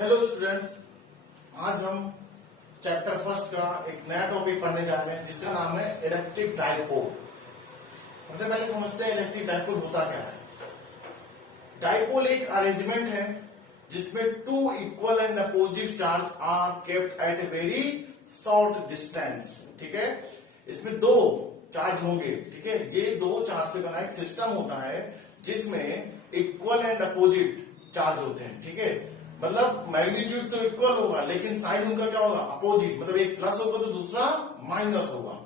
Hello students, आज हम chapter first का एक नया टॉपिक पढ़ने जा रहे हैं जिसका नाम है इलेक्ट्रिक डाइपोल। सबसे पहले समझते हैं इलेक्ट्रिक डाइपोल होता क्या है। डाइपोल एक अरेंजमेंट है जिसमें two equal and opposite charge are kept at a very short distance. ठीक है, इसमें दो चार्ज होंगे। ठीक है, ये दो चार्ज से बना एक सिस्टम होता है जिसमें इक्वल एंड अपोजिट चार्ज होते हैं। ठीक है, मतलब मैग्नीट्यूड तो इक्वल होगा लेकिन साइन उनका क्या होगा, अपोजिट। मतलब एक प्लस होगा तो दूसरा माइनस होगा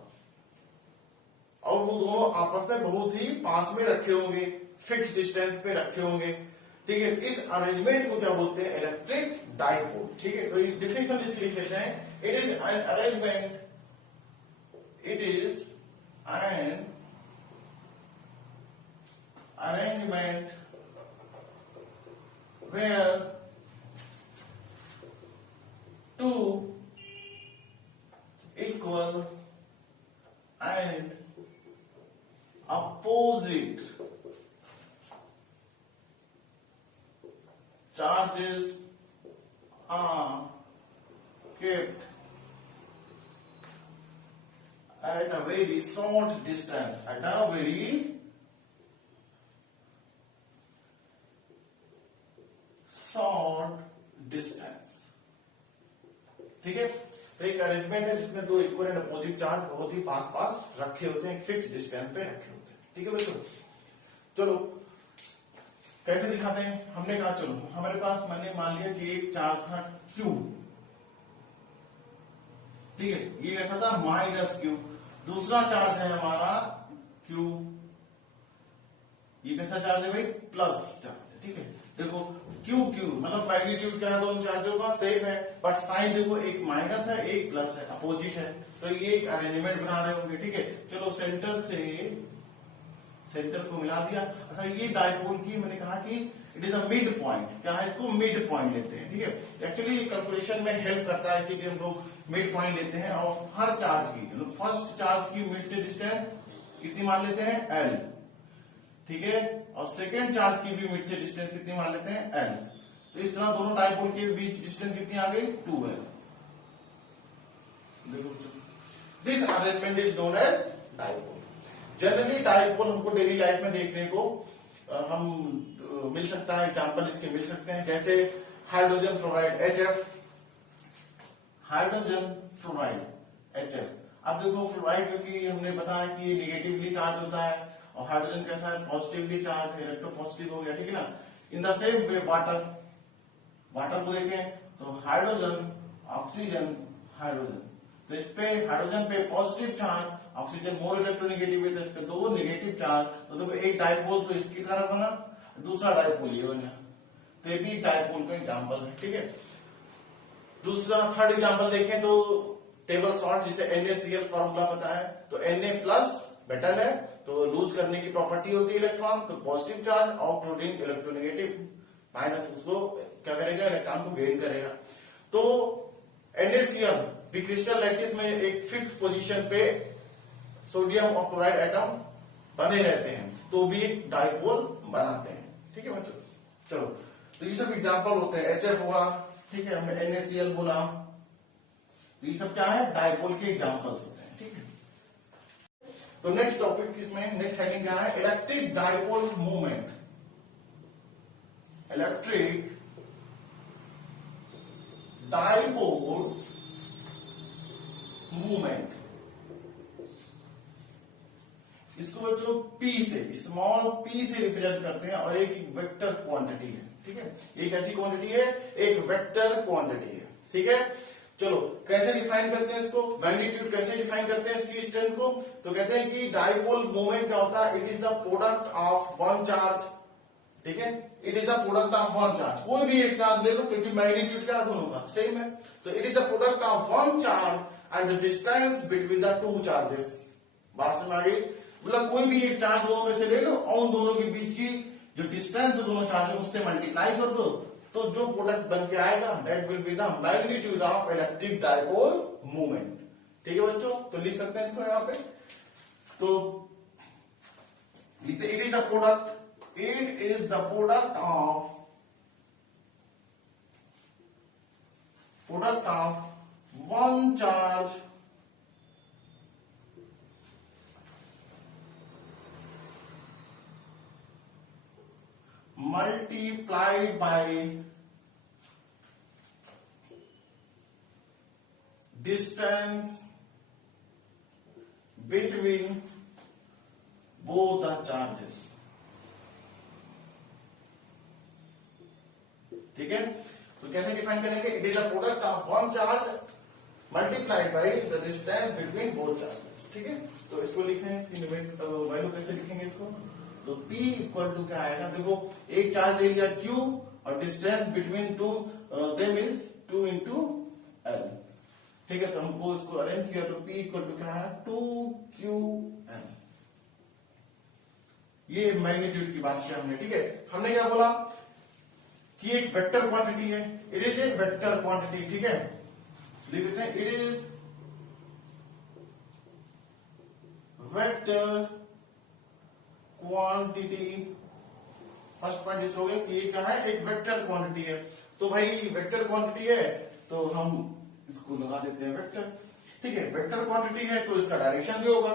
और वो दोनों आपस में बहुत ही पास में रखे होंगे, फिक्स डिस्टेंस पे रखे होंगे। ठीक है, इस अरेंजमेंट को क्या बोलते हैं, इलेक्ट्रिक डाइपोल। ठीक है, तो डिफिनेशन इसकी लिख लेते हैं। It is an arrangement, it is an arrangement where two equal and opposite charges are kept at a very short distance, at a very short distance. ठीक है, तो एक अरेंजमेंट है जिसमें दो इक्वल एंड अपोजिट चार्ज बहुत ही पास पास रखे होते हैं, एक फिक्स डिस्टेंस पे रखे होते हैं। ठीक है बच्चों, चलो कैसे दिखाते हैं। हमने कहा चलो हमारे पास मैंने मान लिया कि एक चार्ज था Q। ठीक है, ये कैसा था, -Q। दूसरा चार्ज है हमारा Q, ये कैसा चार्ज है भाई, प्लस चार्ज है। ठीक है, देखो क्यू क्यू मतलब मैग्नीट्यूड क्या है, दोनों चार्जों का सेम है, बट साइन देखो एक माइनस है एक प्लस है, अपोजिट है। तो ये एक अरेंजमेंट बना रहे होंगे। ठीक है, चलो सेंटर से सेंटर को मिला दिया। अच्छा, ये डाइपोल की मैंने कहा कि it is a mid point. क्या है, इसको मिड पॉइंट लेते हैं। ठीक है, एक्चुअली कैलकुलेशन में हेल्प करता है, इसीलिए हम लोग मिड पॉइंट लेते हैं। और हर चार्ज की फर्स्ट चार्ज की मिड से डिस्टेंस कितनी मान लेते हैं, L। ठीक है, और सेकेंड चार्ज की भी मिड से डिस्टेंस कितनी मान लेते हैं, L। तो इस तरह दोनों डाइपोल के बीच डिस्टेंस कितनी आ गई, 2L। This arrangement is known as dipole. Generally dipole हमको डेली लाइफ में देखने को मिल सकता है, एग्जाम्पल इसके मिल सकते हैं, जैसे hydrogen fluoride HF, hydrogen fluoride HF। अब देखो फ्लोराइड, क्योंकि हमने बताया कि ये निगेटिवली चार्ज होता है और हाइड्रोजन कैसा है, पॉजिटिवली चार्ज है, इलेक्ट्रोपॉजिटिव हो गया। ठीक है ना। In the same way water, water को देखें तो हाइड्रोजन ऑक्सीजन हाइड्रोजन, तो इस पे हाइड्रोजन पे positive charge, oxygen more electronegative है, तो इस पे दो नेगेटिव चार्ज। तो देखो एक डाइपोल तो इसके कारण बना, दूसरा डाइपोल ये बना, तो ये भी डाइपोल का एग्जाम्पल है। ठीक है, दूसरा थर्ड एग्जाम्पल देखें तो टेबल सॉल्ट, जिसे NaCl फॉर्मूला पता है, तो Na प्लस मेटल है तो लूज करने की प्रॉपर्टी होती है इलेक्ट्रॉन, तो पॉजिटिव चार्ज, और क्लोरीन इलेक्ट्रोनेगेटिव माइनस, उसको क्या करेगा, इलेक्ट्रॉन को गेन करेगा। तो NaCl भी क्रिस्टल लैटिस में एक फिक्स पोजीशन पे सोडियम और क्लोराइड एटम बने रहते हैं, तो भी एक डाइपोल बनाते हैं। ठीक है बच्चों, चलो तो ये सब एग्जाम्पल होते हैं। HF हुआ, ठीक है, हमने NaCl बोला, ये सब क्या है, डाइपोल के एग्जाम्पल्स होते हैं। ठीक है, तो नेक्स्ट टॉपिक इसमें नेक्स्ट हेडिंग क्या है, electric dipole movement. Electric dipole movement, इसको बच्चों P से, स्मॉल p से रिप्रेजेंट करते हैं, और एक वेक्टर क्वांटिटी है। ठीक है, एक ऐसी क्वांटिटी है, एक वेक्टर क्वांटिटी है। ठीक है, चलो कैसे डिफाइन करते हैं इसको, मैग्नीट्यूड कैसे डिफाइन करते हैं इसकी स्ट्रेंथ को, तो कहते हैं कि डाइपोल मोमेंट क्या होता है, it is the product of one charge. ठीक है, it is the product of one charge, कोई भी एक चार्ज ले लो क्योंकि मैग्नीट्यूड क्या दोनों का सेम है, तो it is the product of one charge and the distance between the two charges. बात समझ आ गई, मतलब कोई भी एक चार्ज दोनों में से ले लो और उन दोनों के बीच की जो डिस्टेंस है दोनों चार्ज उससे मल्टीप्लाई कर दो, तो जो प्रोडक्ट बन के आएगा that will be the magnitude of electric dipole movement. ठीक है बच्चों, तो लिख सकते हैं इसको यहाँ पे, तो it is the product of product of one charge multiplied by distance between both the charges. ठीक है, तो कैसे डिफाइन करेंगे? It is a product of one charge multiplied by the distance between both charges. ठीक है, तो इसको लिखें, इसकी वैल्यू कैसे लिखेंगे इसको? तो P इक्वल टू क्या आएगा? देखो, एक चार्ज ले लिया Q और distance between two them is 2 into L. ठीक है, तो हमको इसको अरेंज किया तो P इक्वल टू क्या है? 2QL. ये मैग्नीट्यूड की बात किया हमने. ठीक है, हमने क्या बोला कि एक वेक्टर क्वांटिटी है. It is a vector quantity. ठीक है, लिख देते हैं, it is vector quantity. First point इस हो गया कि ये क्या है? एक वेक्टर क्वांटिटी है. तो भाई वेक्टर क्वांटिटी है तो हम इसको लगा देते हैं वेक्टर. ठीक है, वेक्टर क्वांटिटी है तो इसका डायरेक्शन भी होगा.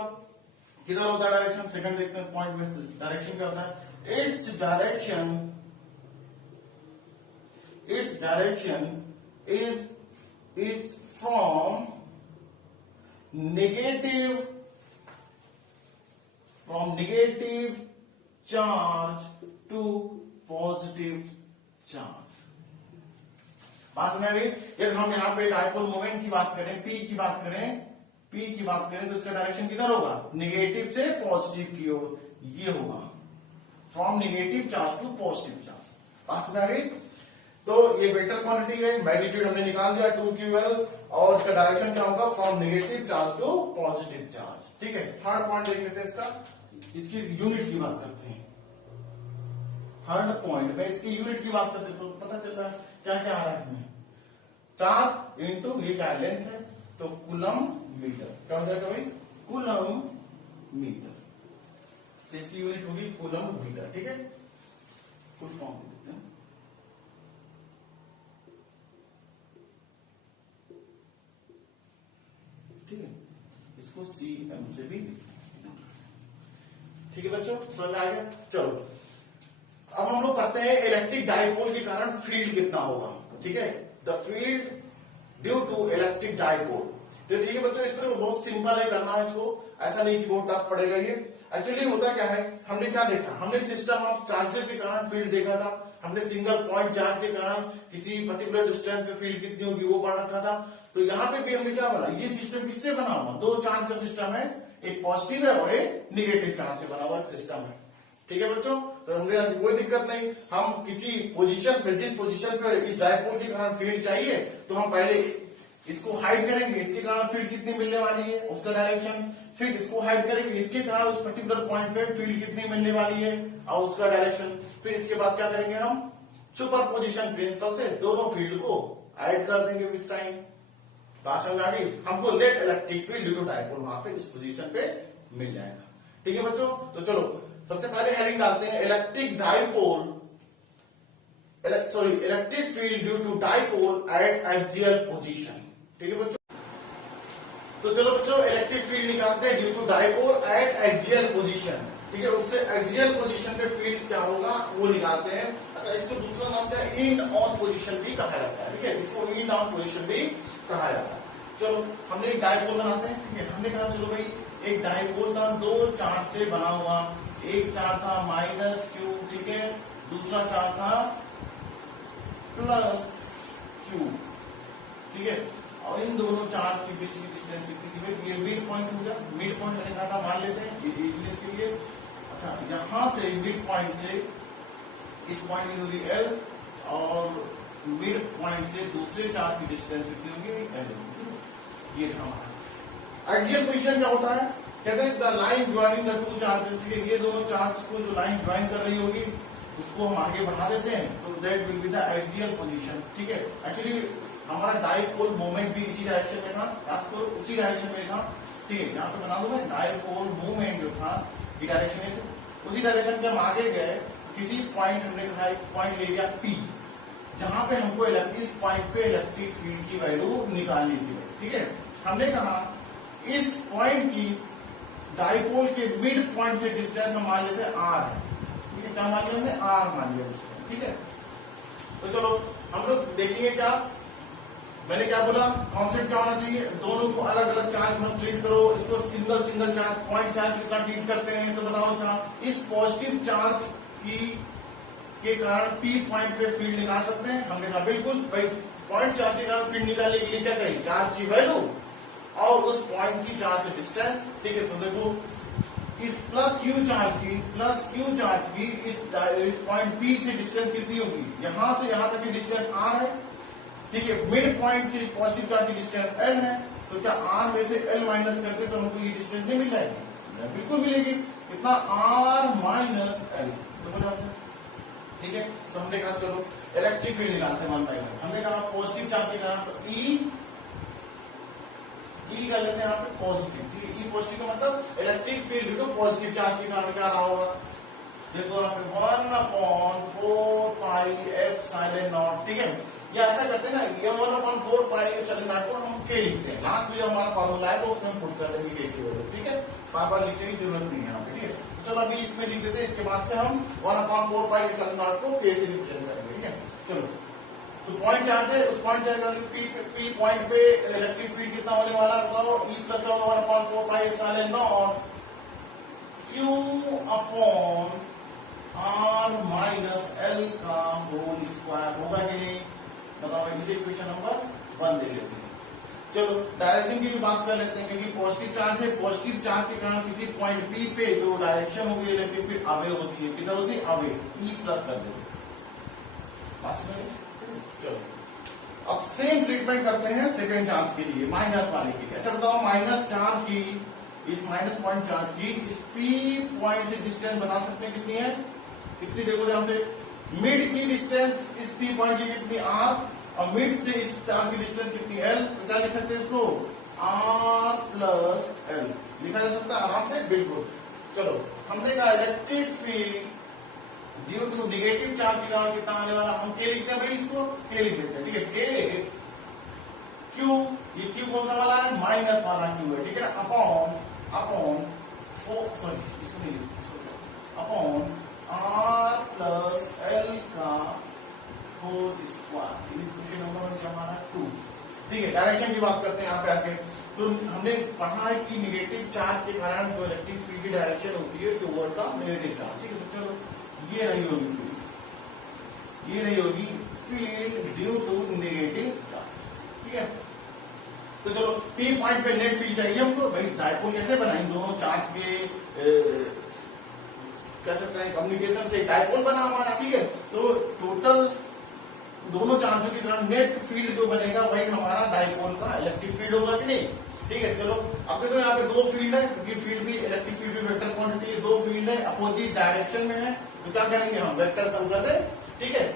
किधर होता है डायरेक्शन? सेकंड देखते हैं पॉइंट में डायरेक्शन क्या होता है. Its direction is from negative charge to positive charge. बात समझ गई? यदि हम यहाँ पे डायपोल मोमेंट की बात करें, P की बात करें तो इसका डायरेक्शन किधर होगा? निगेटिव से पॉजिटिव की ओर. ये होगा from negative charge to positive charge. बात समझ गई? तो ये वेक्टर क्वांटिटी है, मैग्नीट्यूड हमने निकाल दिया 2QL, और इसका डायरेक्शन क्या होगा? From negative charge to positive charge. ठीक है, थर्ड पॉइंट देख लेते हैं इसका. इसकी यूनिट की बात करते हैं. थर्ड पॉइंट में इसकी यूनिट की बात करते हैं तो पता चल रहा है क्या क्या आ रहा है इसमें. चार्ज इंटू ये क्या लेंथ है तो कूलम मीटर. क्या हो जाएगा भाई? Coulomb metre. तो इसकी यूनिट होगी कूलम मीटर. ठीक है, फुल फॉर्म देते हैं. ठीक है, इसको CM से भी. ठीक है बच्चों, समझ में आ गया? चलो, अब हम लोग करते हैं इलेक्ट्रिक डाइपोल के कारण फील्ड कितना होगा. ठीक है, the field due to electric dipole. तो ठीक है बच्चों, इसमें बहुत सिंपल है करना है इसको. ऐसा नहीं कि बहुत टफ पड़ेगा ये. एक्चुअली होता क्या है, हमने क्या देखा? हमने सिस्टम ऑफ चार्जेस के कारण फील्ड देखा था. हमने सिंगल पॉइंट चार्ज के कारण किसी पर्टिकुलर डिस्टेंस पे फील्ड कितनी होगी वो पढ़ रखा था. तो यहाँ पे भी हमने क्या बोला? ये सिस्टम किससे बना हुआ? दो चार्ज का सिस्टम है, एक पॉजिटिव है और एक निगेटिव चार्ज से बना हुआ सिस्टम है. ठीक है बच्चों, तो हमने कोई दिक्कत नहीं. हम किसी पोजीशन पे, जिस पोजीशन पे इस डायपोल के कारण फील्ड चाहिए तो हम पहले इसको हाइड करेंगे, इसके कारण फील्ड कितनी मिलने वाली है उसका डायरेक्शन. फिर इसको हाइड करेंगे, इसके कारण उस पर्टिकुलर पॉइंट पे फील्ड कितनी मिलने वाली है और उसका डायरेक्शन. फिर इसके बाद क्या करेंगे? हम सुपर पोजिशन प्रिंसिपल से दोनों फील्ड को ऐड कर देंगे विद साइन. बात समझ आ गई? हमको net electric field due to dipole वहां पे इस पोजीशन पे मिल जाएगा. ठीक है बच्चों, तो चलो सबसे पहले हेडिंग डालते हैं electric field due to dipole at axial position. ठीक है बच्चों, तो चलो बच्चों इलेक्ट्रिक फील्ड निकालते हैं due to dipole at axial position. ठीक है, उससे एक्सियल पोजीशन पे फील्ड क्या होगा वो निकालते हैं. अच्छा, इसको दूसरा नाम क्या है? इंड ऑन पोजीशन भी कहा जाता है. ठीक है, इसको इंड ऑन पोजीशन भी कहा जाता है. चलो हमने एक डाइपोल बनाते हैं. ठीक है, हमने कहा चलो भाई एक डाइपोल था, दो चार्ज से बना हुआ. एक चार्ज था -Q. ठीक है, दूसरा चार्ज था +Q. ठीक है, और इन दोनों चार्ज के बीच की डिस्टेंस कितनी थी? ये मिड पॉइंट हो गया. मिड पॉइंट मैंने कहा था, मान लेते हैं इजीनेस के लिए. अच्छा, यहां से मिड पॉइंट से इस पॉइंट की दूरी L और मिड पॉइंट से दूसरे चार्ज की डिस्टेंस कितनी होगी? L. ये था हमारा आइडियल पोजीशन. क्या होता है? कहते हैं the line joining the two charges. ठीक है, ये दोनों चार्ज को जो लाइन ज्वाइन कर रही होगी उसको हम आगे बढ़ा देते हैं तो that will be the ideal position. ठीक है, एक्चुअली हमारा डाइपोल मोमेंट भी इसी डायरेक्शन में था, आपको उसी डायरेक्शन में था. ठीक है, यहाँ पे बना दो मैं, डाइपोल मूवमेंट जो था ये डायरेक्शन में, उसी डायरेक्शन में हम आगे गए. किसी पॉइंट हमने कहा, पॉइंट ले लिया P. जहां पे हमको इस पॉइंट पे इलेक्ट्रिक फील्ड की वैल्यू निकालनी थी, ठीक है। हमने कहा इस पॉइंट की डाइपोल के मिड पॉइंट से डिस्टेंस हम मान लेते हैं r है, ठीक है। क्या मान लिया हमने? r मान लिया डिस्टेंस, ठीक है। तो चलो हम लोग देखेंगे क्या मैंने क्या बोला, कॉन्सेप्ट क्या होना चाहिए, दोनों को अलग अलग चार्ज में ट्रीट करो, इसको single single charge point charge कितना ट्रीट करते हैं। तो बताओ चार्ज इस पॉजिटिव चार्ज की के कारण P पॉइंट पे फील्ड निकाल सकते हैं। हमने कहा बिल्कुल भाई, पॉइंट चार्ज के कारण फील्ड निकालने के लिए क्या चाहिए? चार्ज की वैल्यू और उस पॉइंट की चार्ज से डिस्टेंस, ठीक है। तो देखो इस प्लस क्यू चार्ज की इस पॉइंट P से डिस्टेंस कितनी होगी? यहां से यहां तक की डिस्टेंस r है, ठीक है। मिड पॉइंट से पॉजिटिव चार्ज की डिस्टेंस l है। तो क्या r में से l माइनस करते तो हमको ये डिस्टेंस नहीं मिल जाएगी? बिल्कुल मिलेगी। कितना? r माइनस l, ठीक है। तो हमने कहा चलो इलेक्ट्रिक फील्ड निकालते हैं वन बाय वन। हमने कहा पॉजिटिव चार्ज के कारण ई कर लेते हैं यहाँ पे पॉजिटिव, ठीक है। ई पॉजिटिव का मतलब इलेक्ट्रिक फील्ड तो पॉजिटिव चार्ज के कारण क्या रहा होगा? देखो यहाँ पे 1/4πε0, ठीक है। या ऐसा करते हैं ना, ये 1/4πε0 को हम के लिखते हैं, लास्ट में जो हमारा फॉर्मूला है तो उसमें हम पुट कर देंगे के की वजह, ठीक है। बार बार लिखने की जरूरत नहीं है यहाँ पे, ठीक है। तो चलो अभी इसमें लिख देते हैं, इसके बाद से हम 1/4πε0 को के से रिप्रेजेंट करेंगे, ठीक है। चलो तो पॉइंट चार्ज है, उस पॉइंट चार्ज पी पॉइंट पे इलेक्ट्रिक फील्ड कितना होने वाला बताओ? E plus 1/4πε0 Q upon r minus L का होल स्क्वायर होगा कि नहीं? बताओ भाई, इसे इक्वेशन नंबर 1 दे लेते हैं। चलो डायरेक्शन की भी बात कर लेते हैं, क्योंकि पॉजिटिव चार्ज है, पॉजिटिव चार्ज के कारण किसी पॉइंट P पे जो डायरेक्शन होगी इलेक्ट्रिक फील्ड अवे होती है, किधर होती है? अवे, ई प्लस कर देते हैं। चलो अब सेम ट्रीटमेंट करते हैं सेकेंड चार्ज के लिए, माइनस वाले के लिए। अच्छा बताओ, माइनस चार्ज की इस माइनस पॉइंट चार्ज की इस P पॉइंट से डिस्टेंस बता सकते हैं कितनी है? कितनी? देखो ध्यान से, मिड की डिस्टेंस इस P पॉइंट की कितनी? r, और मिड से इस चार्ज की डिस्टेंस कितनी? l। तो क्या लिख सकते हैं इसको? r प्लस l लिखा जा सकता है आराम से, बिल्कुल। चलो हमने कहा electric field due to negative charge के कारण कितना आने वाला? हम के लिखते हैं भाई, इसको के लिख देते हैं, ठीक है। के क्यू, ये क्यू कौन सा वाला है? माइनस वाला क्यू है, ठीक है ना। Upon upon r plus l का होल स्क्वायर, क्वेश्चन नंबर हमारा 2, ठीक है। डायरेक्शन की बात करते हैं यहाँ पे आके। तो हमने पढ़ा है कि निगेटिव चार्ज के कारण जो इलेक्ट्रिक फील्ड की डायरेक्शन होती है टुवर्ड द नेगेटिव चार्ज, ठीक है। तो चलो ये रही होगी फील्ड, ये रही होगी field due to negative charge, ठीक है। तो चलो P पॉइंट पे नेट फील्ड चाहिए हमको। भाई डाइपोल कैसे बनाएंगे? दोनों चार्ज के कह सकते हैं कम्युनिकेशन से डाइपोल बना हमारा, ठीक है। तो टोटल दोनों चार्जों के कारण नेट फील्ड जो बनेगा वही हमारा डाइपोल का इलेक्ट्रिक फील्ड होगा कि नहीं? ठीक है। चलो अब देखो यहाँ पे दो फील्ड है, क्योंकि फील्ड भी इलेक्ट्रिक फील्ड भी वेक्टर क्वांटिटी, दो फील्ड है अपोजिट डायरेक्शन में है। तो क्या करेंगे हम? वेक्टर सम कर दे, ठीक है।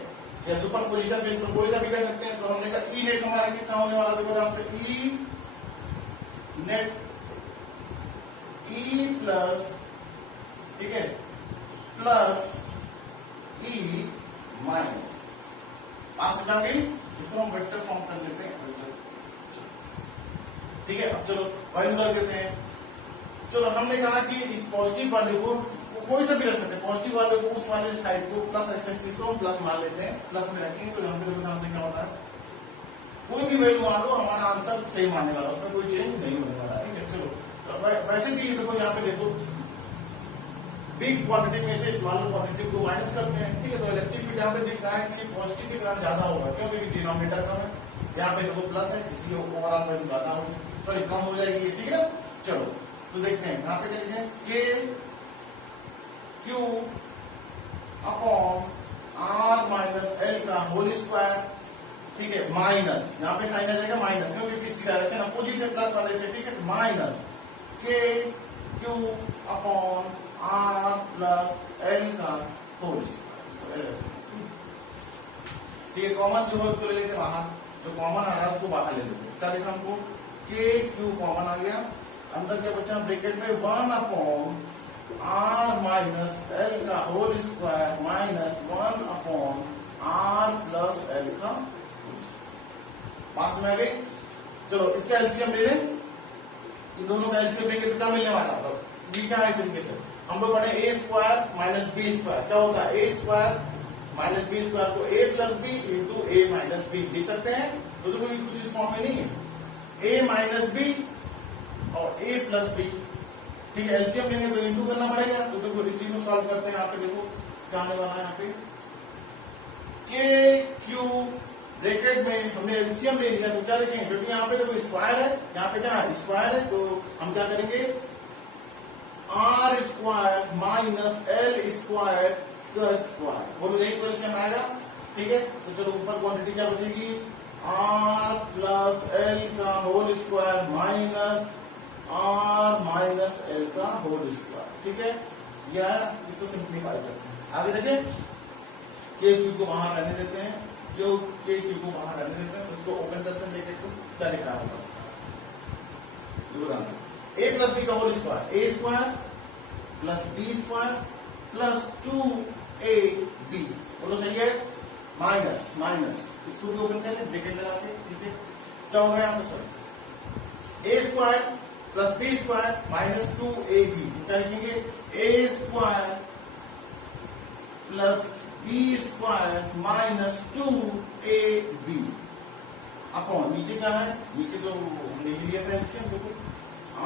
या सुपर पोजिशन पे तो कोई सा भी कह सकते हैं। तो हमने कहा ई नेट हमारा कितना होने वाला? देखो ध्यान से, ई नेट ई प्लस, ठीक है, प्लस ई माइनस पास आ गई, इसको हम वेक्टर फॉर्म कर लेते हैं, ठीक है। अब चलो वैल्यू कर देते हैं। चलो हमने कहा कि इस पॉजिटिव वाले को कोई सा भी रख सकते हैं, पॉजिटिव वाले को उस वाले साइड को प्लस एक्स एक्सिस को हम प्लस मान लेते हैं, प्लस में रखेंगे। तो यहाँ पे हमसे क्या होता है? कोई भी वैल्यू मान लो, हमारा आंसर सही मानने वाला, उसमें कोई चेंज नहीं होने वाला है, ठीक है। चलो तो वैसे भी देखो यहाँ पे देखो, बिग क्वांटिटी में से स्मॉलर क्वांटिटी को माइनस करते हैं, ठीक है। तो इलेक्ट्रिक फील्ड यहाँ पे दिख रहा है कि पॉजिटिव के कारण ज्यादा होगा, क्यों? क्योंकि डिनोमिनेटर कम है, यहाँ पे देखो प्लस है, इसलिए ओवरऑल वैल्यू ज्यादा होगी, सॉरी कम हो जाएगी, ठीक है। चलो तो देखते हैं, यहाँ पे क्या लिखें? के Q upon r minus L का होल स्क्वायर, ठीक है, माइनस यहाँ पे साइन आ जाएगा माइनस, क्योंकि इसकी डायरेक्शन अपोजिट है प्लस वाले से, ठीक है। माइनस के Q upon r plus L का होल स्क्वायर, ठीक है। कॉमन जो है उसको ले लेते बाहर, जो कॉमन आ रहा है उसको बाहर ले लेते। क्या लिखा हमको? के क्यू कॉमन आ गया, अंदर क्या बचा ब्रैकेट में? 1 अपॉन r माइनस एल का whole square minus 1 upon r plus l समझ आ गई? चलो इसका एलसीएम ले लें, इन दोनों का एलसीएम लेंगे तो क्या मिलने वाला है? बी क्या है तरीके से हम लोग पढ़े ए स्क्वायर माइनस बी स्क्वायर, क्या होता है? ए स्क्वायर माइनस बी स्क्वायर को ए प्लस बी इंटू ए माइनस बी लिख सकते हैं। तो देखो ये कुछ इस फॉर्म में नहीं है, ए माइनस बी और ए प्लस बी, ठीक है। एलसीएम लेंगे तो इंटू करना पड़ेगा। तो देखो इसी को सॉल्व करते हैं। यहाँ पे देखो क्या आने वाला है, यहाँ पे के क्यू ब्रैकेट में हमने एलसीएम ले लिया तो क्या लिखेंगे? क्योंकि यहाँ पे देखो स्क्वायर है, यहाँ पे क्या है? स्क्वायर है, तो हम क्या करेंगे? R square minus L square का स्क्वायर, बोलो यही तो एलसीएम आएगा, ठीक है। तो चलो ऊपर क्वांटिटी क्या बचेगी? आर प्लस एल का whole square minus r minus L का होल स्क्वायर, ठीक है। यह इसको सिंप्लीफाई करते हैं। आगे देखें, के क्यू को बाहर रहने देते हैं, जो के क्यू को बाहर रहने देते हैं, उसको ओपन करते हैं, ब्रैकेट को क्या लिख रहा होगा? ए प्लस बी का whole square, A square plus B square plus 2ab, बोलो सही है? माइनस माइनस इसको भी ओपन कर ले, ब्रैकेट लगा के, ठीक है। क्या होगा यहाँ पे? Sorry, A square plus B square minus 2ab, क्या लिखेंगे? A square plus B square minus 2ab upon नीचे क्या है? नीचे जो हमने लिया था एलसीएम, देखो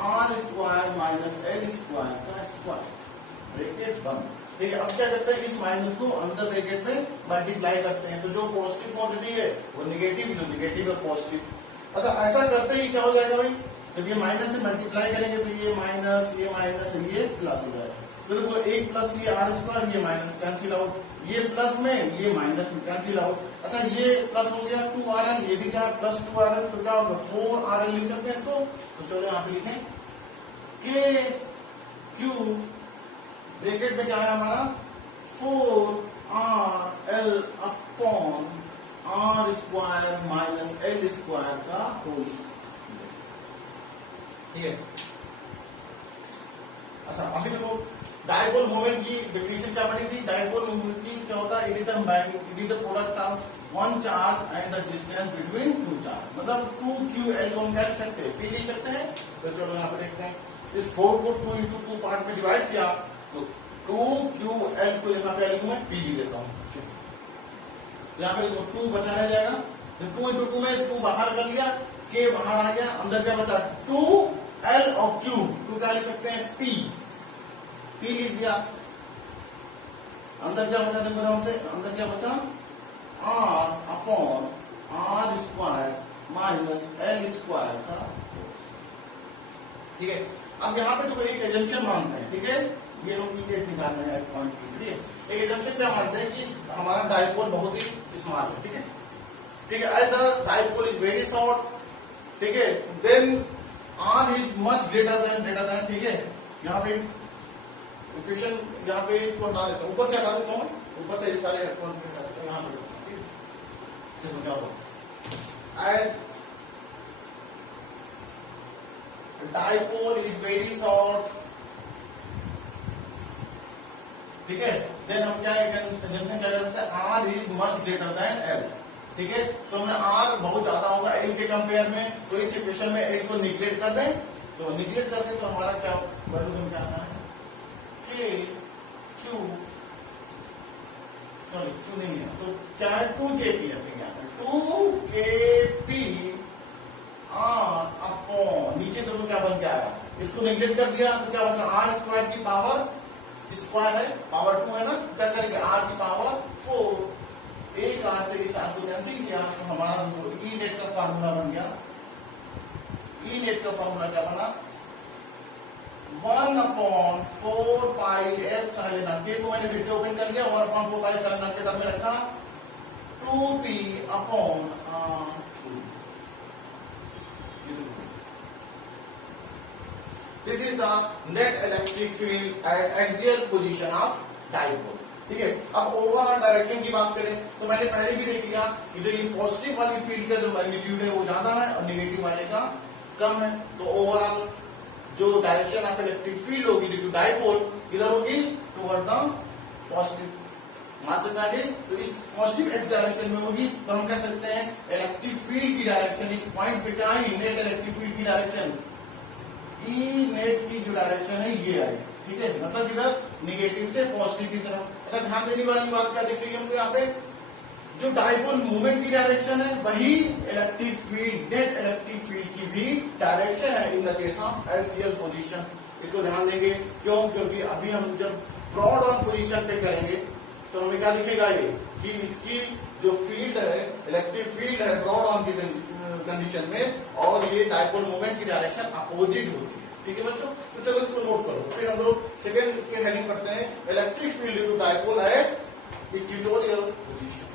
R square minus L square का स्क्वायर, ब्रैकेट बंद, ठीक है। अब क्या करते हैं? इस माइनस को अंदर ब्रैकेट में मल्टीप्लाई करते हैं, तो जो पॉजिटिव क्वांटिटी है वो निगेटिव, जो निगेटिव है पॉजिटिव। अच्छा, ऐसा करते ही क्या हो जाएगा भाई? जब ये माइनस से मल्टीप्लाई करेंगे तो ये माइनस ये प्लस हो जाएगा। तो देखो एक प्लस ये आर स्क्वायर, ये माइनस कैंसिल आउट, ये प्लस में ये माइनस में कैंसिल आउट। अच्छा, ये प्लस हो गया 2RL, ये भी क्या प्लस 2RL, तो क्या होगा? 4RL लिख सकते हैं इसको। तो चलो यहाँ पे लिखें के क्यू ब्रैकेट में क्या है हमारा? 4RL upon R square minus L square का होल स्क्वायर, ठीक है। अच्छा, अभी देखो डायपोल मोमेंट की डेफिनेशन क्या बनी थी? डायपोल मोमेंट की क्या होता है? It is the product of one charge and the distance between two charge, मतलब 2QL को हम क्या लिख सकते हैं? P लिख सकते हैं। तो चलो यहाँ पे देखते हैं, इस 4 को 2 into 2 पार्ट में डिवाइड किया तो 2QL को यहाँ पे लिखूं मैं P लिख देता हूँ। यहाँ पे देखो 2 बचा रह जाएगा, तो 2 into 2 में 2 बाहर कर लिया, K बाहर आ गया, अंदर क्या बचा? 2L और Q, 2 क्या लिख सकते हैं? P लिख दिया। अंदर क्या बचा? देखो आराम से, अंदर क्या बचा? R upon R square minus L square का, ठीक है। अब यहाँ पे तो एक एजम्पशन मानते हैं, ठीक है, ये हम इमीडिएट निकालना है पॉइंट की, ठीक है। एक एजम्पशन क्या मानते हैं कि हमारा डायपोल बहुत ही स्मॉल है, ठीक है, ठीक है। As the dipole is very short, ठीक है, then R is much greater than, ठीक है। यहाँ पे इक्वेशन यहाँ पे इसको हटा देता हूँ, ऊपर से हटा देता हूँ, ऊपर से सारे यहाँ पे देखो क्या होगा। As dipole is very short, ठीक है, देन हम क्या जंक्शन क्या कर सकते हैं? R is much greater than L, ठीक है। तो हमने आर बहुत ज्यादा होगा एल के कंपेयर में, तो इस इक्वेशन में एल को निग्लेक्ट कर दें, तो निग्लेक्ट कर दें तो हमारा क्या वैल्यू क्या आता है? के क्यू, सॉरी क्यू नहीं है, तो क्या है? 2kp रखेंगे यहाँ पे, 2kp आर अपॉन नीचे देखो क्या बन के आया, इसको निग्लेक्ट कर दिया तो क्या बचा? आर स्क्वायर की पावर स्क्वायर है, पावर 2 है ना, क्या करेंगे? आर की पावर 4, एक आर से इस आर को कैंसिल किया तो हमारा ई नेट का फार्मूला बन गया। ई नेट का फार्मूला क्या बना? 1/4 पाई एप्सिलॉन नॉट, के को मैंने फिर से ओपन कर लिया, 1/4 पाई एप्सिलॉन नॉट के टर्म में रखा, 2p upon this is the net electric field eight axial position of dipole, ठीक है। अब ओवरऑल डायरेक्शन की बात करें तो मैंने पहले भी देख लिया कि जो ये पॉजिटिव वाली फील्ड का जो मैग्नीट्यूड है वो ज्यादा है और निगेटिव वाले का कम है, तो ओवरऑल जो डायरेक्शन ऑफ इलेक्ट्रिक फील्ड होगी ड्यू टू डायपोल इधर होगी टुवर्ड द पॉजिटिव, बात समझ आ गई? तो इस पॉजिटिव एक्स डायरेक्शन में होगी, तो हम कह सकते हैं इलेक्ट्रिक फील्ड की डायरेक्शन इस पॉइंट पे क्या आई, नेट इलेक्ट्रिक फील्ड की डायरेक्शन ई नेट की जो डायरेक्शन है ये आई, ठीक है, मतलब इधर निगेटिव से पॉजिटिव की तरफ। अच्छा, ध्यान देने वाली बात क्या देख रही है हमको यहाँ पे, जो डाइपोल मूवमेंट की डायरेक्शन है वही electric field, net electric field की भी डायरेक्शन है in the case of axial position. इसको ध्यान देंगे, क्यों? क्योंकि अभी हम जब ब्रॉड ऑन पोजीशन पे करेंगे तो हमें क्या लिखेगा ये कि इसकी जो फील्ड है, इलेक्ट्रिक फील्ड है ब्रॉड ऑन की कंडीशन में, और ये डाइपोल मूवमेंट की डायरेक्शन अपोजिट होती है, ठीक है बच्चों? तो चलो इसको नोट करो। फिर हम लोग सेकेंड उसके हेडिंग करते हैं, electric field due to dipole at equatorial position.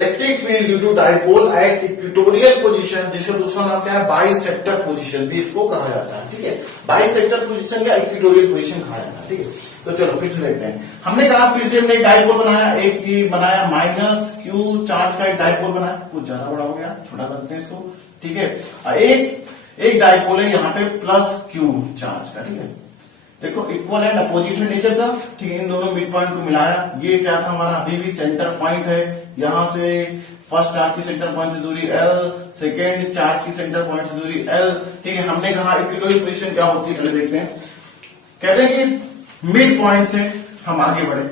Electric field due to dipole at equatorial position, जिसका दूसरा नाम क्या है, बाइसेक्टर पोजीशन भी इसको कहा जाता है, ठीक है, बाइसेक्टर पोजीशन या इक्वेटोरियल पोजीशन कहा जाता है, ठीक है। तो चलो फिर से देखते हैं। हमने कहा फिर से हमने एक डाइपोल बनाया, एक ये बनाया माइनस क्यू चार्ज का एक डाइपोल बनाया, कुछ ज्यादा बड़ा हो गया, छोटा करते हैं इसको, ठीक है। एक डाइपोल है यहाँ पे प्लस क्यू चार्ज का, ठीक है। देखो इक्वल एंड अपोजिट है नेचर का, ठीक है, इन दोनों मिड पॉइंट को मिलाया, ये क्या था हमारा, अभी भी सेंटर पॉइंट है, यहां से फर्स्ट चार्ज की सेंटर पॉइंट से दूरी L, सेकेंड चार्ज की सेंटर पॉइंट से दूरी L, ठीक है। हमने कहा इक्वेटोरियल पोजीशन क्या होती है, पहले देखते हैं। कहते हैं कि मिड पॉइंट से हम आगे बढ़े,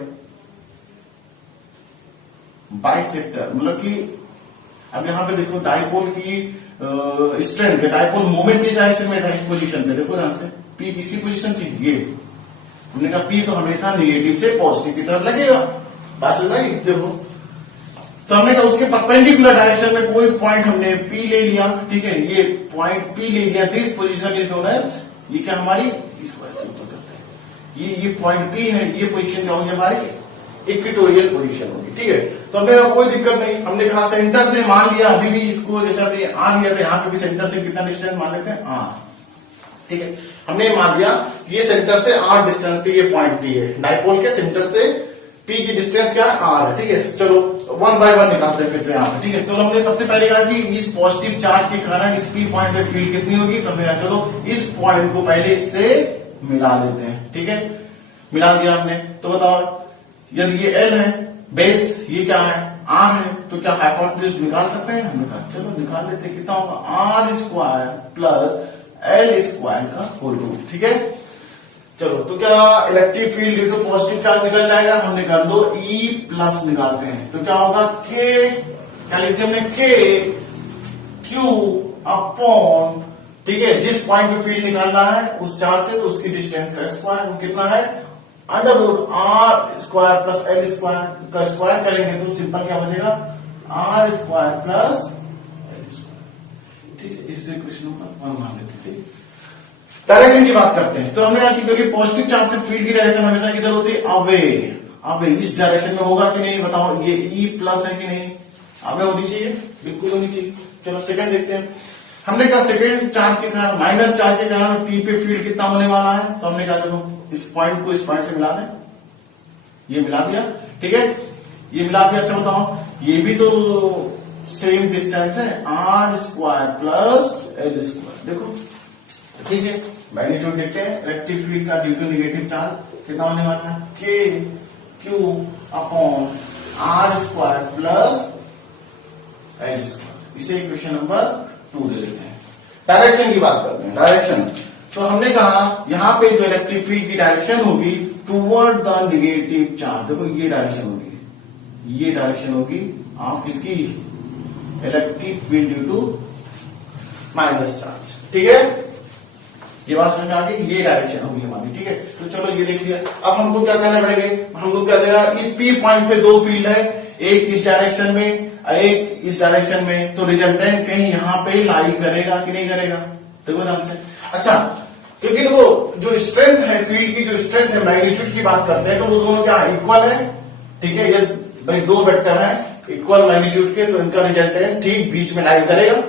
बाइसेक्टर मतलब कि अब यहां पे देखो डाइपोल की स्ट्रेंथ है, डाइपोल मोमेंट की डायरेक्शन में था इस पोजीशन पे, देखो ध्यान से, पी किसी पोजीशन थी ये, हमने कहा पी तो हमेशा नेगेटिव से पॉजिटिव की तरफ लगेगा, बात समझ आई? देखो तो हमने कहा उसके परपेंडिकुलर डायरेक्शन में कोई पॉइंट हमने पी ले लिया, ठीक है, ये पॉइंट पी ले लिया, this position is known as, ये क्या हमारी, इसको ऐसे उत्तर करते हैं, ये पॉइंट पी है, ये पोजीशन क्या होगी हमारी, इक्वेटोरियल पोजीशन होगी, ठीक है। तो हमने कहा कोई दिक्कत नहीं, हमने कहा सेंटर से मान लिया, अभी भी इसको जैसे हमने आर लिया था, यहाँ पे भी सेंटर से कितना डिस्टेंस मान लेते हैं, आर, ठीक है। हमने मान लिया कि ये सेंटर से आर डिस्टेंस पे ये पॉइंट पी है, डाइपोल के सेंटर से पी की डिस्टेंस क्या है, आर है, ठीक है। चलो वन बाय वन निकालते हैं फिर से यहाँ पे, ठीक है। तो हमने सबसे पहले कहा कि इस पॉजिटिव चार्ज के कारण इस पी पॉइंट पे फील्ड कितनी होगी, तो हमने कहा चलो इस पॉइंट को पहले इससे मिला लेते हैं, ठीक है, मिला दिया हमने। तो बताओ यदि ये एल है बेस, ये क्या है आर है, तो क्या हाइपोटेन्यूज निकाल सकते हैं, हमने कहा चलो निकाल लेते हैं, कितना होगा, R square plus L square का होल रूट, ठीक है। चलो तो क्या electric field due to positive charge निकल जाएगा, हमने कर लो ई प्लस निकालते हैं, तो क्या होगा के, क्या लिखते हमने के क्यू अपॉन, ठीक है, जिस पॉइंट पे फील्ड निकालना है उस चार्ज से, तो उसकी डिस्टेंस का स्क्वायर, वो कितना है under root R square plus L square का स्क्वायर करेंगे तो सिंपल क्या बचेगा, R square plus L square, ठीक है। इससे क्वेश्चन नंबर 1 मान लेते हैं। डायरेक्शन की बात करते हैं, तो हमने कहा कि क्योंकि पॉजिटिव चार्ज से फील्ड की डायरेक्शन हमेशा किधर होती है, अवे इस डायरेक्शन में होगा कि नहीं, बताओ, ये ई प्लस है कि नहीं, अवे होनी चाहिए, बिल्कुल होनी चाहिए। चलो सेकंड देखते हैं। हमने कहा सेकंड चार्ज के कारण, माइनस चार्ज के कारण पी पे फील्ड कितना होने वाला है, तो हमने कहा चलो इस पॉइंट को इस पॉइंट से मिला दें, ये मिला दिया, ठीक है, ये मिला दिया। अच्छा बताओ, ये भी तो सेम डिस्टेंस है, R square plus L square, देखो ठीक है। मैग्नीट्यूड देखते हैं इलेक्ट्रिक फील्ड का ड्यू टू नेगेटिव चार्ज कितना होने वाला है, K Q upon R square plus L square. इसे इक्वेशन नंबर 2 दे देते हैं। डायरेक्शन की बात करते हैं, डायरेक्शन, तो हमने कहा यहां पे जो इलेक्ट्रिक फील्ड की डायरेक्शन होगी टूवर्ड द नेगेटिव चार्ज, देखो ये डायरेक्शन होगी, ये डायरेक्शन होगी ऑफ किसकी, electric field due to minus charge, ठीक है, ये बात समझ में आ गई, ये डायरेक्शन होगी हमारी, ठीक है। तो चलो ये देख लिया, अब हमको क्या करना पड़ेगा, हमको क्या देगा, इस पी पॉइंट पे दो फील्ड है, एक इस डायरेक्शन में एक इस डायरेक्शन में, तो रिजल्टेंट कहीं यहाँ पे लाई करेगा कि नहीं करेगा, देखो ध्यान से। अच्छा, क्योंकि देखो जो स्ट्रेंथ है फील्ड की, जो स्ट्रेंथ है मैग्नीट्यूड की बात करते हैं, तो वो दोनों क्या इक्वल है, ठीक है, ये भाई दो वेक्टर है इक्वल मैग्नीट्यूड के, तो इनका रिजल्टेंट ठीक बीच में लाई करेगा,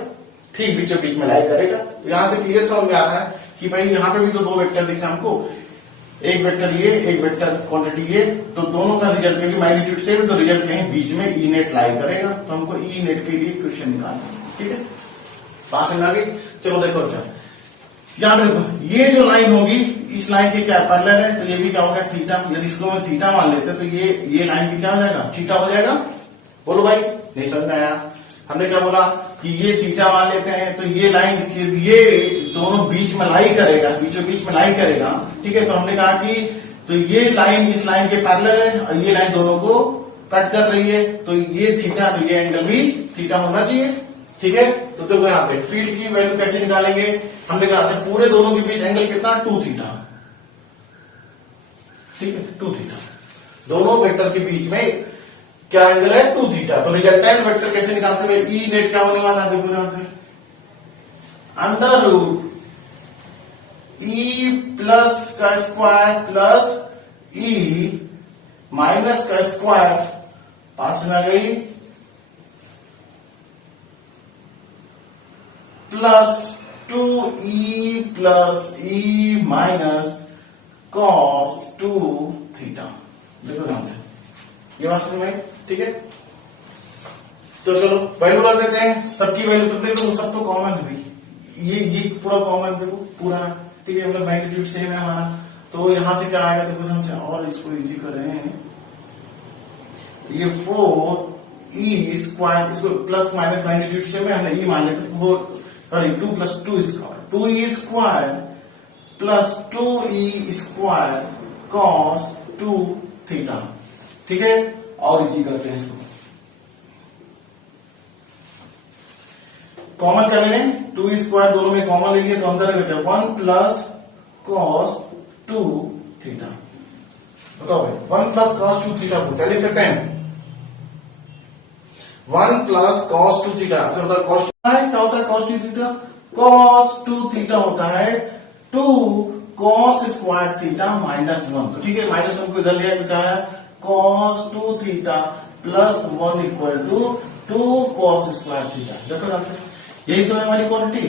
ठीक बीचों बीच में लाई करेगा। यहां से क्लियर समझ में आ रहा है कि भाई यहाँ पे भी तो दो वेक्टर दिख रहे हैं हमको, एक वेक्टर ये, एक वेक्टर क्वांटिटी ये, तो दोनों का रिजल्ट क्योंकि मैग्नीट्यूड सेम है तो रिजल्ट कहीं बीच में ई नेट लाई करेगा, तो हमको ई नेट के लिए क्वेश्चन निकालना है, ठीक है, बात समझ आ गई। चलो देखो, अच्छा यहाँ पे देखो ये जो लाइन होगी इस लाइन के क्या पैरेलल है, तो ये भी क्या होगा थीटा। यदि इसको मैं थीटा मान लेते तो ये लाइन भी क्या हो जाएगा थीटा हो जाएगा। बोलो भाई, नहीं समझ में आया? हमने क्या बोला कि ये थीटा मान लेते हैं तो ये लाइन ये दोनों बीच में लाई करेगा, बीचों बीच में लाई करेगा, ठीक है। तो हमने कहा कि तो ये लाइन इस लाइन के पैरेलल है और ये लाइन दोनों को कट कर रही है, तो ये थीटा, तो ये एंगल भी थीटा होना चाहिए, ठीक है। तो देखो यहाँ पे फील्ड की वैल्यू कैसे निकालेंगे, हमने कहा अच्छा पूरे दोनों के बीच एंगल कितना 2 थीटा, ठीक है 2 थीटा। दोनों वेक्टर के बीच में क्या एंगल है 2 थीटा। तो रिजल्टेंट वेक्टर कैसे निकालते हुए ई नेट क्या होने वाला है, देखो ध्यान से, अंडर रूट ई प्लस का स्क्वायर प्लस ई माइनस का स्क्वायर, पास में आ गई, plus 2e plus E minus cos 2 theta. देखो ध्यान से, ये बात समझ में, ठीक है। तो चलो वैल्यू रख देते हैं, सबकी वैल्यू तो देखो सब तो कॉमन है भाई, ये पूरा कॉमन देखो पूरा, ठीक है, मतलब मैग्नीट्यूड सेम है हमारा। तो यहां से क्या आएगा देखो ध्यान से, और इसको इजी कर रहे हैं, तो ये 4e स्क्वायर, इसको प्लस माइनस मैग्नीट्यूड सेम है, हमने ई मान लेते 4 sorry 2 plus 2 square 2e square plus 2e square cos 2 theta, ठीक है। और इजी करते हैं इसको, कॉमन क्या ले लें, 2 स्क्वायर दोनों में कॉमन ले लिए तो अंदर बचा 1 प्लस कॉस 2 थीटा। बताओ भाई 1 प्लस कॉस 2 थीटा को क्या लिख सकते हैं, 1 प्लस कॉस 2 थीटा। क्या होता है कॉस 2 थीटा, कॉस 2 थीटा होता है 2 कॉस स्क्वायर थीटा माइनस 1। तो ठीक है, माइनस 1 को इधर लिया तो क्या है cos 2 theta plus 1 equal to 2 cos square theta. देखो यही तो है हमारी क्वांटिटी,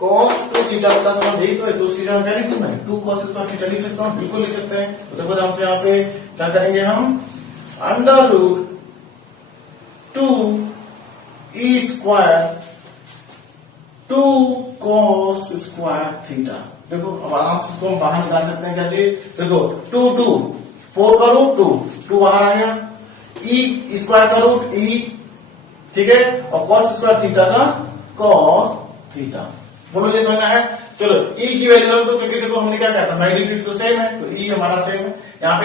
कॉस 2 थीटा प्लस 1 यही तो है। तो उसकी जगह क्या लिखूं मैं 2 कॉस स्क्वायर थीटा लिख सकता हूँ, बिल्कुल लिख सकते हैं। तो देखो हमसे यहाँ पे क्या करेंगे हम, under root 2e square 2 cos square theta. देखो अब आराम से इसको हम बाहर निकाल सकते हैं, क्या चाहिए देखो 2 4 का रूट 2 बाहर आ गया, ई स्क्वायर का रूट ई, ठीक है, और कॉस स्क्वायर थीटा का कॉस थीटा। बोलो ये समझना है। चलो ई की वैल्यू रख दो, क्योंकि देखो हमने क्या कहा था मैग्नीट्यूड तो सेम है, तो ई हमारा सेम है। यहाँ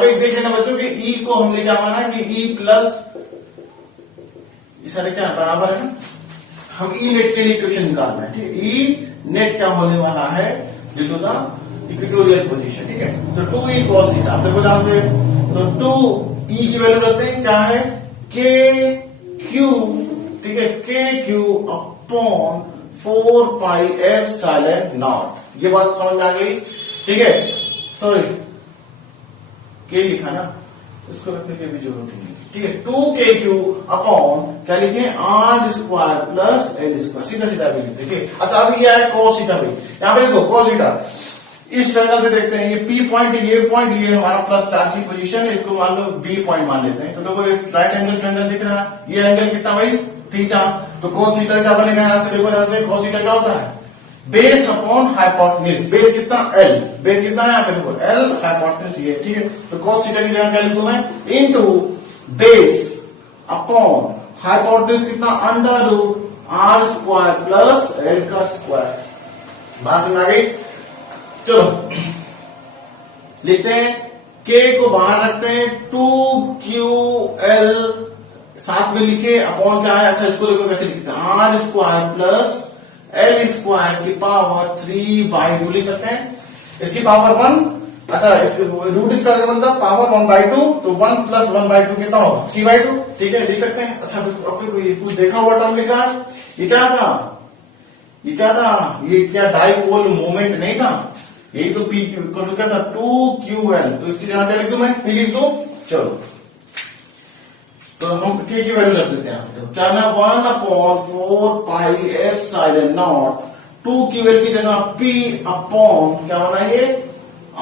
पे देख लेना बच्चों कि ई को हमने क्या माना कि ई प्लस सारे क्या बराबर है, हम ई नेट के लिए क्वेश्चन निकालना है, ठीक है। ई नेट क्या होने वाला है due to the equatorial position, ठीक है। तो 2e cos थीटा, आप देखो ध्यान से, तो 2e की वैल्यू रखते हैं क्या है के क्यू, ठीक है, K Q upon 4 pi epsilon not. ये बात समझ में आ गई, ठीक है। सॉरी के लिखा ना, इसको रखने की भी जरूरत नहीं, ठीक है। 2kq अपॉन क्या लिखे R square plus L square, सीधा सीधा भी लिखते, ठीक है। अच्छा अभी ये है कॉस थीटा भी, यहाँ पे देखो कॉस थीटा इस एंगल से देखते हैं, ये पी पॉइंट ये हमारा प्लस चार्ज की पोजीशन है, इसको मान लो बी पॉइंट मान लेते हैं। तो देखो एक राइट एंगल ट्रायंगल दिख रहा है, ये एंगल कितना भाई थीटा, तो cos थीटा क्या बनेगा यहाँ से, देखो ध्यान से cos थीटा क्या होता है बेस अपॉन हाइपोटेन्यूज, बेस कितना एल, बेस कितना है यहाँ पे देखो एल, हाइपोटेन्यूज ये, ठीक है। तो cos थीटा की जगह क्या लिखूं मैं इनटू बेस अपॉन हाइपोटेन्यूज कितना under root R square plus L का स्क्वायर। बात समझ आ गई। चलो लिखते हैं k को बाहर रखते हैं 2ql साथ में लिखे अपॉन क्या है, अच्छा इसको देखो कैसे लिखते हैं R square plus L square की पावर 3/2 लिख सकते हैं, इसकी पावर 1, अच्छा रूट इसका क्या बनता है पावर 1/2, तो 1 प्लस 1/2 कितना होगा 3/2, ठीक है लिख सकते हैं। अच्छा आपने कुछ देखा हुआ टर्म लिखा है, ये क्या था, ये क्या था, ये क्या डाइपोल मोमेंट नहीं था, यही तो पी क्या था 2ql, तो इसकी जगह क्या लिख दूं मैं पी लिख दूं। चलो तो हम k की वैल्यू रख देते हैं, तो क्या ना 1/4 पाई एप्सिलॉन नॉट 2ql की जगह p अपॉन क्या बना ये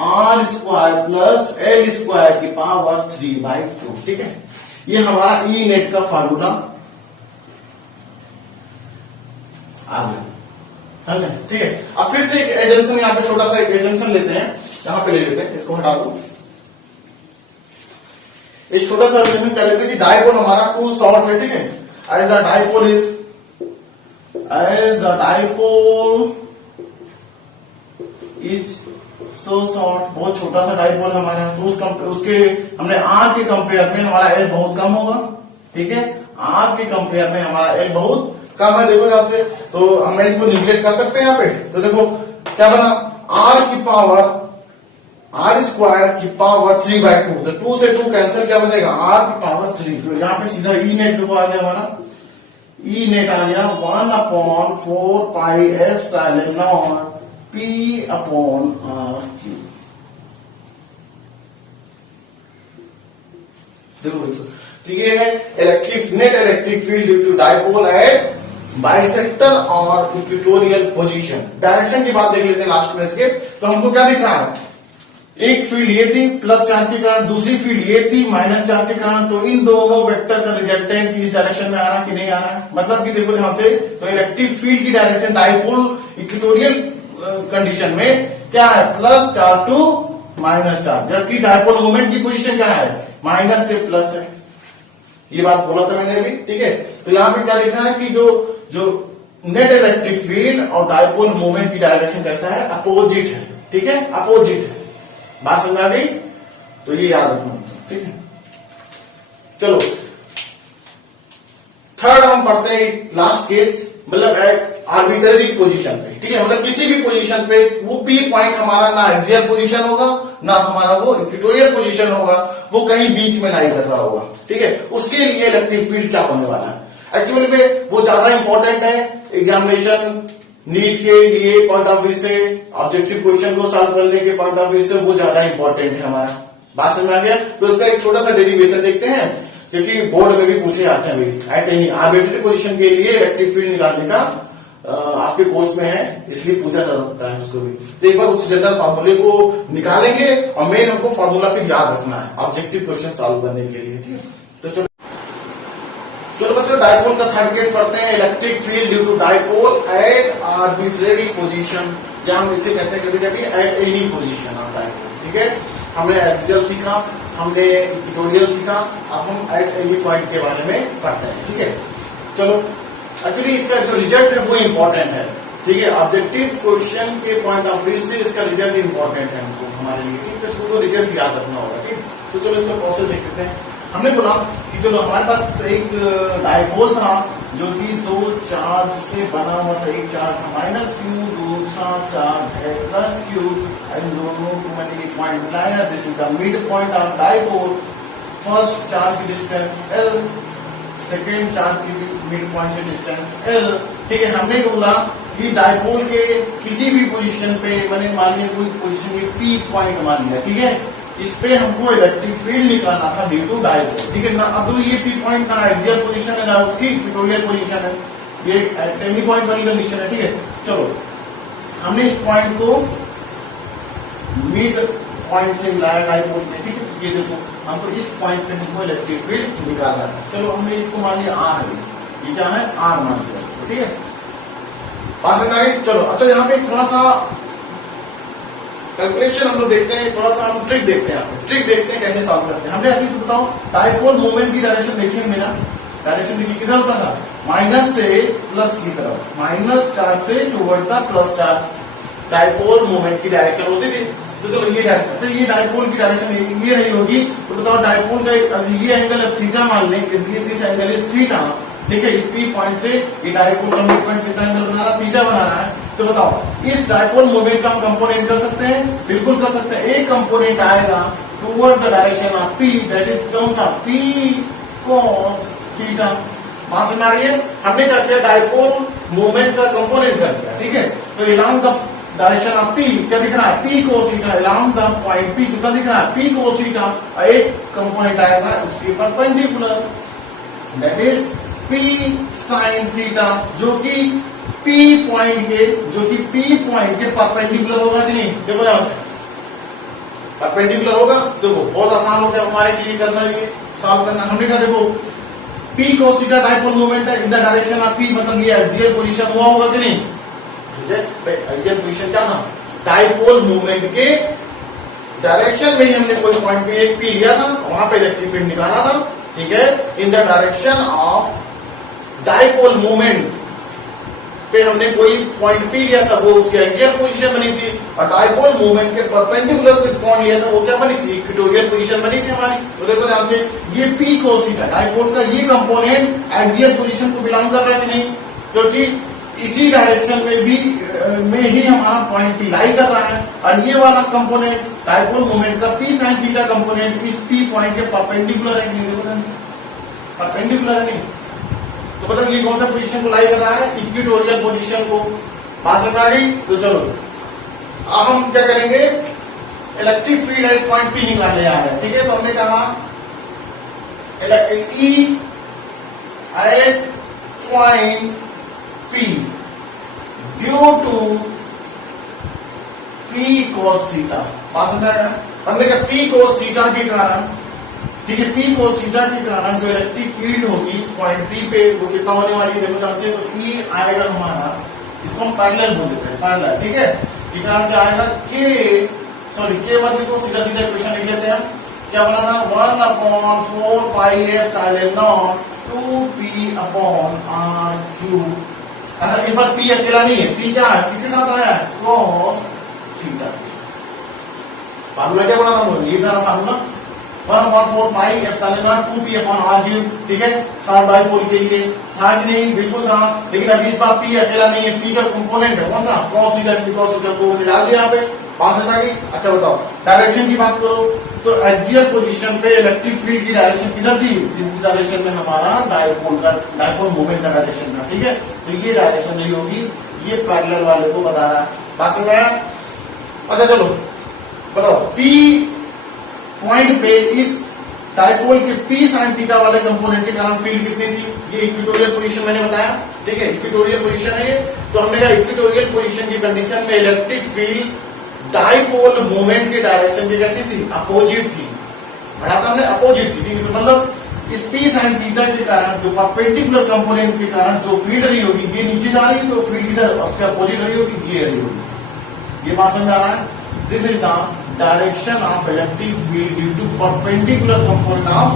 R square plus L square की पावर 3/2, ठीक है। ये हमारा ई नेट का फार्मूला आ गया। समझे? ठीक है, अब फिर से एक एजेंशन यहाँ पे छोटा सा एक एजेंशन लेते हैं, यहाँ पे ले लेते हैं, इसको हटा दो। एक छोटा सा एजेंशन क्या लेते हैं कि डाइपोल हमारा टू शॉर्ट है, ठीक है, as the dipole is so short, बहुत छोटा सा डाइपोल हमारा, तो उसके हमने आर के कंपेयर में हमारा एल बहुत कम होगा, ठीक है, आर के कंपेयर में हमारा एल बहुत कम है। देखो यहाँ से तो हम इनको निगलेक्ट कर सकते हैं यहाँ पे, तो देखो क्या बना, आर की पावर आर स्क्वायर की पावर 3/2, तो 2 से 2 कैंसिल, क्या बचेगा आर की पावर 3, तो यहाँ पे सीधा ई नेट देखो आ गया हमारा, ई नेट आ गया 1/4 pi epsilon naught P upon R cube. ठीक है, electric net electric field due to dipole at bisector और इक्वेटोरियल पोजीशन। डायरेक्शन की बात देख लेते हैं लास्ट में इसके, तो हमको क्या दिख रहा है, एक फील्ड ये थी प्लस चार्ज के कारण, दूसरी फील्ड ये थी माइनस चार्ज के कारण, तो इन दोनों वेक्टर का रिजल्टेंट इस डायरेक्शन में आ रहा है कि नहीं आ रहा है, मतलब कि देखो ध्यान से, तो इलेक्ट्रिक फील्ड की डायरेक्शन डाइपोल इक्वेटोरियल कंडीशन में क्या है, plus charge to minus charge, जबकि डाइपोल मोमेंट की पोजीशन क्या है, माइनस से प्लस है। ये बात बोला था मैंने अभी, ठीक है, तो यहाँ पे क्या लिखा है कि जो नेट इलेक्ट्रिक फील्ड और डाइपोल मोमेंट की डायरेक्शन कैसा है, अपोजिट है, ठीक है, अपोजिट है। बात समझ आ गई, तो ये याद रखना, ठीक है। चलो थर्ड हम पढ़ते हैं लास्ट केस, मतलब एक आर्बिट्ररी पोजीशन पे, ठीक है, मतलब किसी भी पोजीशन पे वो पी पॉइंट हमारा ना एक्सियल पोजीशन होगा ना हमारा वो इक्वेटोरियल पोजीशन होगा, वो कहीं बीच में लाई कर रहा होगा, ठीक है, उसके लिए इलेक्ट्रिक फील्ड क्या होने वाला है, एक्चुअली में वो ज्यादा इंपॉर्टेंट है एग्जामिनेशन नीट के लिए पॉइंट ऑफ व्यू से, ऑब्जेक्टिव क्वेश्चन को सॉल्व करने के पॉइंट ऑफ व्यू से वो ज्यादा इंपॉर्टेंट है हमारा। बात समझ में आ गया, तो उसका एक छोटा सा डेरिवेशन देखते हैं, क्योंकि बोर्ड में भी पूछे जाते हैं भाई, एट एनी आर्बिट्ररी पोजीशन के लिए इलेक्ट्रिक फील्ड निकालने का आपके कोर्स में है, इसलिए पूछा जा सकता है उसको भी। तो एक बार उस जनरल फॉर्मूले को निकालेंगे और मेन हमको फॉर्मूला फिर याद रखना है ऑब्जेक्टिव क्वेश्चन सॉल्व करने के लिए, ठीक है। तो चलो बच्चों डाइपोल का थर्ड केस पढ़ते हैं, electric field due to dipole at arbitrary position, या हम इसे कहते हैं कभी कभी at any position of dipole, ठीक है। हमने एक्सियल सीखा, हमने इक्वेटोरियल सीखा, अब हम एट एनी पॉइंट के बारे में पढ़ते हैं, ठीक है। चलो एक्चुअली इसका जो रिजल्ट है वो इंपॉर्टेंट है, ठीक है, ऑब्जेक्टिव क्वेश्चन के पॉइंट ऑफ व्यू से इसका रिजल्ट इंपॉर्टेंट है हमको हमारे लिए, ठीक है, इसको रिजल्ट याद रखना होगा, ठीक। तो चलो इसका प्रोसेस देख लेते हैं। हमने बोला कि चलो हमारे पास एक डाइपोल था जो कि दो चार्ज से बना हुआ था, एक चार्ज था माइनस क्यू, दूसरा चार्ज है प्लस क्यू, इन दोनों को मैंने एक पॉइंट बनाया, this is the mid point of dipole, first charge की डिस्टेंस एल, सेकेंड चार्ज की मिड पॉइंट से डिस्टेंस एल, ठीक है। हमने बोला कि डाइपोल के किसी भी पोजीशन पे, मैंने मान लिया कोई पोजीशन में पी पॉइंट मान लिया, ठीक है, इस पे हमको इलेक्ट्रिक फील्ड निकालना था ड्यू टू डाइपोल, ठीक है ना। अब तो ये पी पॉइंट ना एक्सियल पोजीशन है ना उसकी इक्वेटोरियल पोजीशन है, ये एनी पॉइंट वाली कंडीशन है, ठीक है। चलो हमने इस पॉइंट को मिड पॉइंट से मिलाया डाइपोल में, ठीक है, ये देखो हमको इस पॉइंट पे हमको इलेक्ट्रिक फील्ड निकालना है। चलो हमने इसको मान लिया आर है, ये क्या है आर मान लिया इसको, ठीक है, बात समझ आई। चलो अच्छा यहाँ पे थोड़ा सा कैलकुलेशन हम लोग देखते हैं, थोड़ा सा हम ट्रिक देखते हैं, ट्रिक देखते हैं कैसे सॉल्व करते हैं। हमने अभी बताओ डाइपोल मोमेंट की डायरेक्शन देखिए, मेरा डायरेक्शन देखिए किधर होता था, माइनस से प्लस की तरफ, माइनस चार्ज से toward the plus charge dipole moment की डायरेक्शन होती थी। तो चलो ये डायरेक्शन, तो ये डाइपोल की डायरेक्शन ये रही होगी, तो बताओ डाइपोल का ये एंगल थीटा मान लें, दिस एंगल इज थीटा, ठीक है, इस पी पॉइंट से ये डाइपोल का मूवमेंट कितना एंगल बना रहा है, थीटा बना रहा है। तो बताओ इस डाइपोल मूवमेंट का हम कंपोनेंट कर सकते हैं, बिल्कुल कर सकते हैं। एक कंपोनेंट आएगा toward the direction of P, that is कौन सा, पी कॉस थीटा। बात समझ आ रही है, हमने क्या किया, डाइपोल मूवमेंट का कंपोनेंट कर दिया, ठीक है। तो along the direction of P क्या दिख रहा है, P cos theta, along the point P कितना दिख रहा है, पी cos थीटा, एक कंपोनेंट आएगा उसके perpendicular, that is P sine theta, जो कि पी पॉइंट के परपेंडिकुलर होगा कि नहीं, देखो यहां से परपेंडिकुलर होगा, देखो बहुत आसान हो गया हमारे लिए करना, ये सॉल्व करना। हमने कहा देखो P cos theta dipole moment है in the direction of P, मतलब ये एक्सियल पोजीशन हुआ होगा कि नहीं, ठीक है, आइडियल पोजीशन क्या था, डाइपोल मूवमेंट के डायरेक्शन में ही हमने कोई पॉइंट पे एक पी लिया था, वहां पे इलेक्ट्रिक फील्ड निकाला था, ठीक है, in the direction of dipole movement पे हमने कोई पॉइंट पी लिया था, वो उसकी एंगुलर पोजीशन बनी थी, और डाइपोल मूवमेंट के परपेंडिकुलर कोई कौन लिया था, वो क्या बनी थी, इक्वेटोरियल पोजीशन बनी थी हमारी। तो देखो ध्यान से, ये पी cos थीटा डाइपोल का ये कंपोनेंट एक्सियल पोजीशन को बिलोंग कर रहा है कि नहीं, क्योंकि इसी डायरेक्शन में ही हमारा पॉइंट पी लाई कर रहा है, और ये वाला कंपोनेंट डाइपोल मूवमेंट का पी साइन थीटा कंपोनेंट इस पी पॉइंट के परपेंडिकुलर है कि नहीं, देखो परपेंडिकुलर है नहीं, तो मतलब ये कौन सा पोजीशन को लाई कर रहा है, इक्वेटोरियल पोजीशन को। बात समझ आ गई। तो चलो अब हम क्या करेंगे, electric field at point P निकालने जा रहे हैं, ठीक है। तो हमने कहा E at point P due to P cos theta, बात समझ आएगा। हमने कहा पी cos थीटा के कारण, ठीक है, पी cos थीटा के कारण जो इलेक्ट्रिक फील्ड होगी पॉइंट पी पे वो कितना होने वाली है, देखो जानते हैं। तो ई आएगा हमारा, इसको हम पैरेलल बोल देते हैं, पैरेलल, ठीक है। ये कारण क्या आएगा, के बाद लिखो, सीधा सीधा क्वेश्चन लिख लेते हैं हम। क्या बनाना, 1/4 पाई एप्सिलॉन नॉट 2p/r³। अच्छा, एक बार पी अकेला नहीं है, पी क्या है, किसके साथ आया है, cos थीटा। फार्मूला क्या बनाना बोलो, ये था formula 1/4 pi epsilon not 2p/r³, ठीक है। साफ डाइपोल के लिए था कि नहीं, बिल्कुल था। लेकिन अभी इस बार पी अकेला नहीं है, पी का कंपोनेंट है कौन सा, cos थीटा, cos थीटा को डाल दिया यहाँ पे, बात समझ आ गई। अच्छा बताओ, डायरेक्शन की बात करो तो एक्सियल पोजीशन पे इलेक्ट्रिक फील्ड की डायरेक्शन किधर थी, जिस डायरेक्शन में हमारा डाइपोल मूवमेंट का डायरेक्शन था, ठीक है। तो ये डायरेक्शन नहीं होगी, ये पैरेलल वाले को बता रहा है, बात समझ आया। अच्छा चलो बताओ, पी पॉइंट पे इस डाइपोल के पी साइन थीटा वाले कंपोनेंट के कारण फील्ड कितनी थी, ये इक्वेटोरियल पोजीशन मैंने बताया, ठीक है, इक्वेटोरियल पोजीशन है ये। तो हमने कहा इक्वेटोरियल पोजीशन की कंडीशन में इलेक्ट्रिक फील्ड डाइपोल मूवमेंट के डायरेक्शन की कैसी थी, अपोजिट थी, बढ़ाता हमने अपोजिट थी, ठीक है। तो मतलब इस पी साइन थीटा के कारण जो परपेंडिकुलर कंपोनेंट के कारण जो फील्ड रही होगी, ये नीचे जा रही है, तो फील्ड किधर उसके अपोजिट रही होगी, ये रही होगी। ये बात समझ आ रहा है। This is the direction of electric field due to perpendicular component of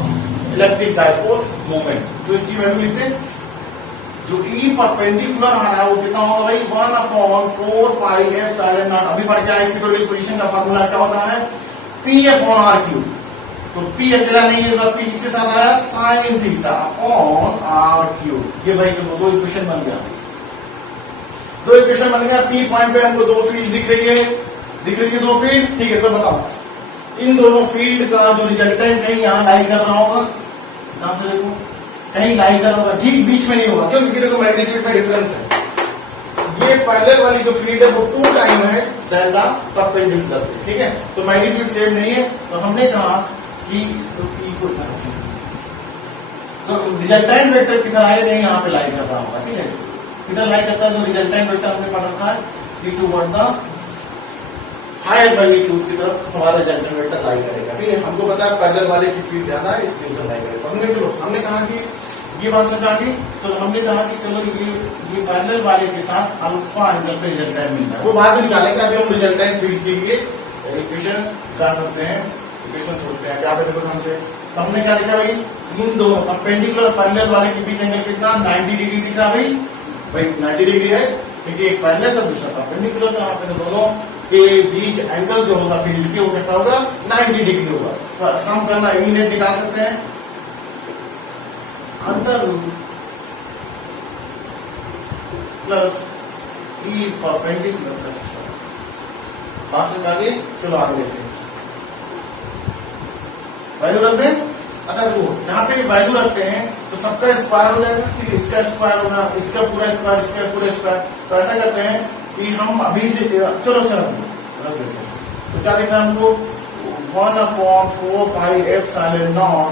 electric dipole movement. तो इसकी वैल्यू लिखते हैं, जो ई परपेंडिकुलर आ रहा है वो कितना होगा भाई, 1/4 पाई एप्सिलॉन नॉट। अभी पढ़ के आए इक्वेटोरियल पोजीशन का फार्मूला क्या होता है, p/r³। तो p अकेला नहीं है, p किसके साथ आया, साइन थीटा अपॉन r³। ये भाई दो इक्वेशन बन गया, दो इक्वेशन बन गया। p पॉइंट पे हमको दो फील्ड दिख रही है दो फील्ड, ठीक है। तो बताओ इन दोनों फील्ड का जो रिजल्टेंट कहीं यहाँ लाई कर रहा होगा, ध्यान से देखो, कहीं लाई कर रहा होगा, ठीक बीच में नहीं होगा, क्यों, क्योंकि देखो मैग्नीट्यूड का डिफरेंस है। ये पैरेलल वाली जो फील्ड है वो 2 टाइम है देन द परपेंडिकुलर, ठीक है। तो मैग्नीट्यूड सेम नहीं है, तो हमने कहा कि तो रिजल्टेंट वेक्टर किधर आए, नहीं यहाँ पे लाई कर रहा होगा, ठीक है। किधर लाई करता है, तो रिजल्टेंट वेक्टर हमने पढ़ रखा है कि टुवर्ड द हायर मैग्नीट्यूड की तरफ हमारा रिजल्टेंट वेक्टर लाई करेगा, ठीक है। हमको पता है पैरेलल वाले की फील्ड ज्यादा है, इसलिए उधर लाई करेगा। हमने कहा कि ये बात समझ आ गई। तो हमने कहा कि चलो ये पैरेलल वाले के साथ अल्फा एंगल पे रिजल्टेंट मिलता है, वो बाद में निकालेंगे। अभी हम रिजल्टेंट फील्ड के लिए इक्वेशन ड्रा करते हैं, इक्वेशन छोड़ते हैं। क्या देखो हमसे, तो हमने क्या लिखा भाई, इन दोनों परपेंडिकुलर पैरेलल वाले के बीच एंगल कितना, 90 डिग्री दिख रहा भाई 90 डिग्री है, क्योंकि एक पैरेलल था दूसरा परपेंडिकुलर था। आपने दोनों के बीच एंगल जो होगा फील्ड के वो कैसा होगा, 90 डिग्री होगा। तो सम करना इमीडिएट निकाल सकते हैं, under root plus E perpendicular plus, बात समझ आ गई। चलो आगे देखते हैं, वैल्यू रखते हैं। अच्छा देखो यहाँ पे वैल्यू रखते हैं तो सबका स्क्वायर हो जाएगा, कि इसका स्क्वायर होगा, इसका पूरा स्क्वायर, इसका पूरा स्क्वायर। तो ऐसा करते हैं कि हम अभी से चलो रख देते हैं। तो क्या देखना है हमको, 1/4 pi epsilon not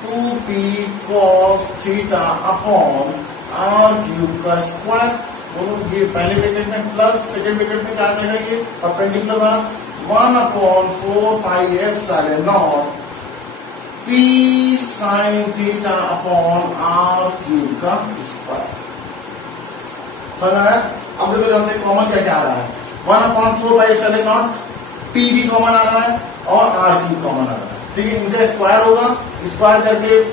2p cos theta upon r³ का स्क्वायर। बोलो ये पहले ब्रैकेट में प्लस सेकेंड ब्रैकेट में क्या आएगा, ये परपेंडिकुलर वाला 1/4 pi epsilon not p sin theta upon r³ का स्क्वायर बना है। अब देखो ध्यान से कॉमन क्या क्या आ रहा है, 1/4 पी भी कॉमन आ रहा है और आर भी कॉमन आ रहा है, ठीक है। इनका स्क्वायर होगा, स्क्वायर करके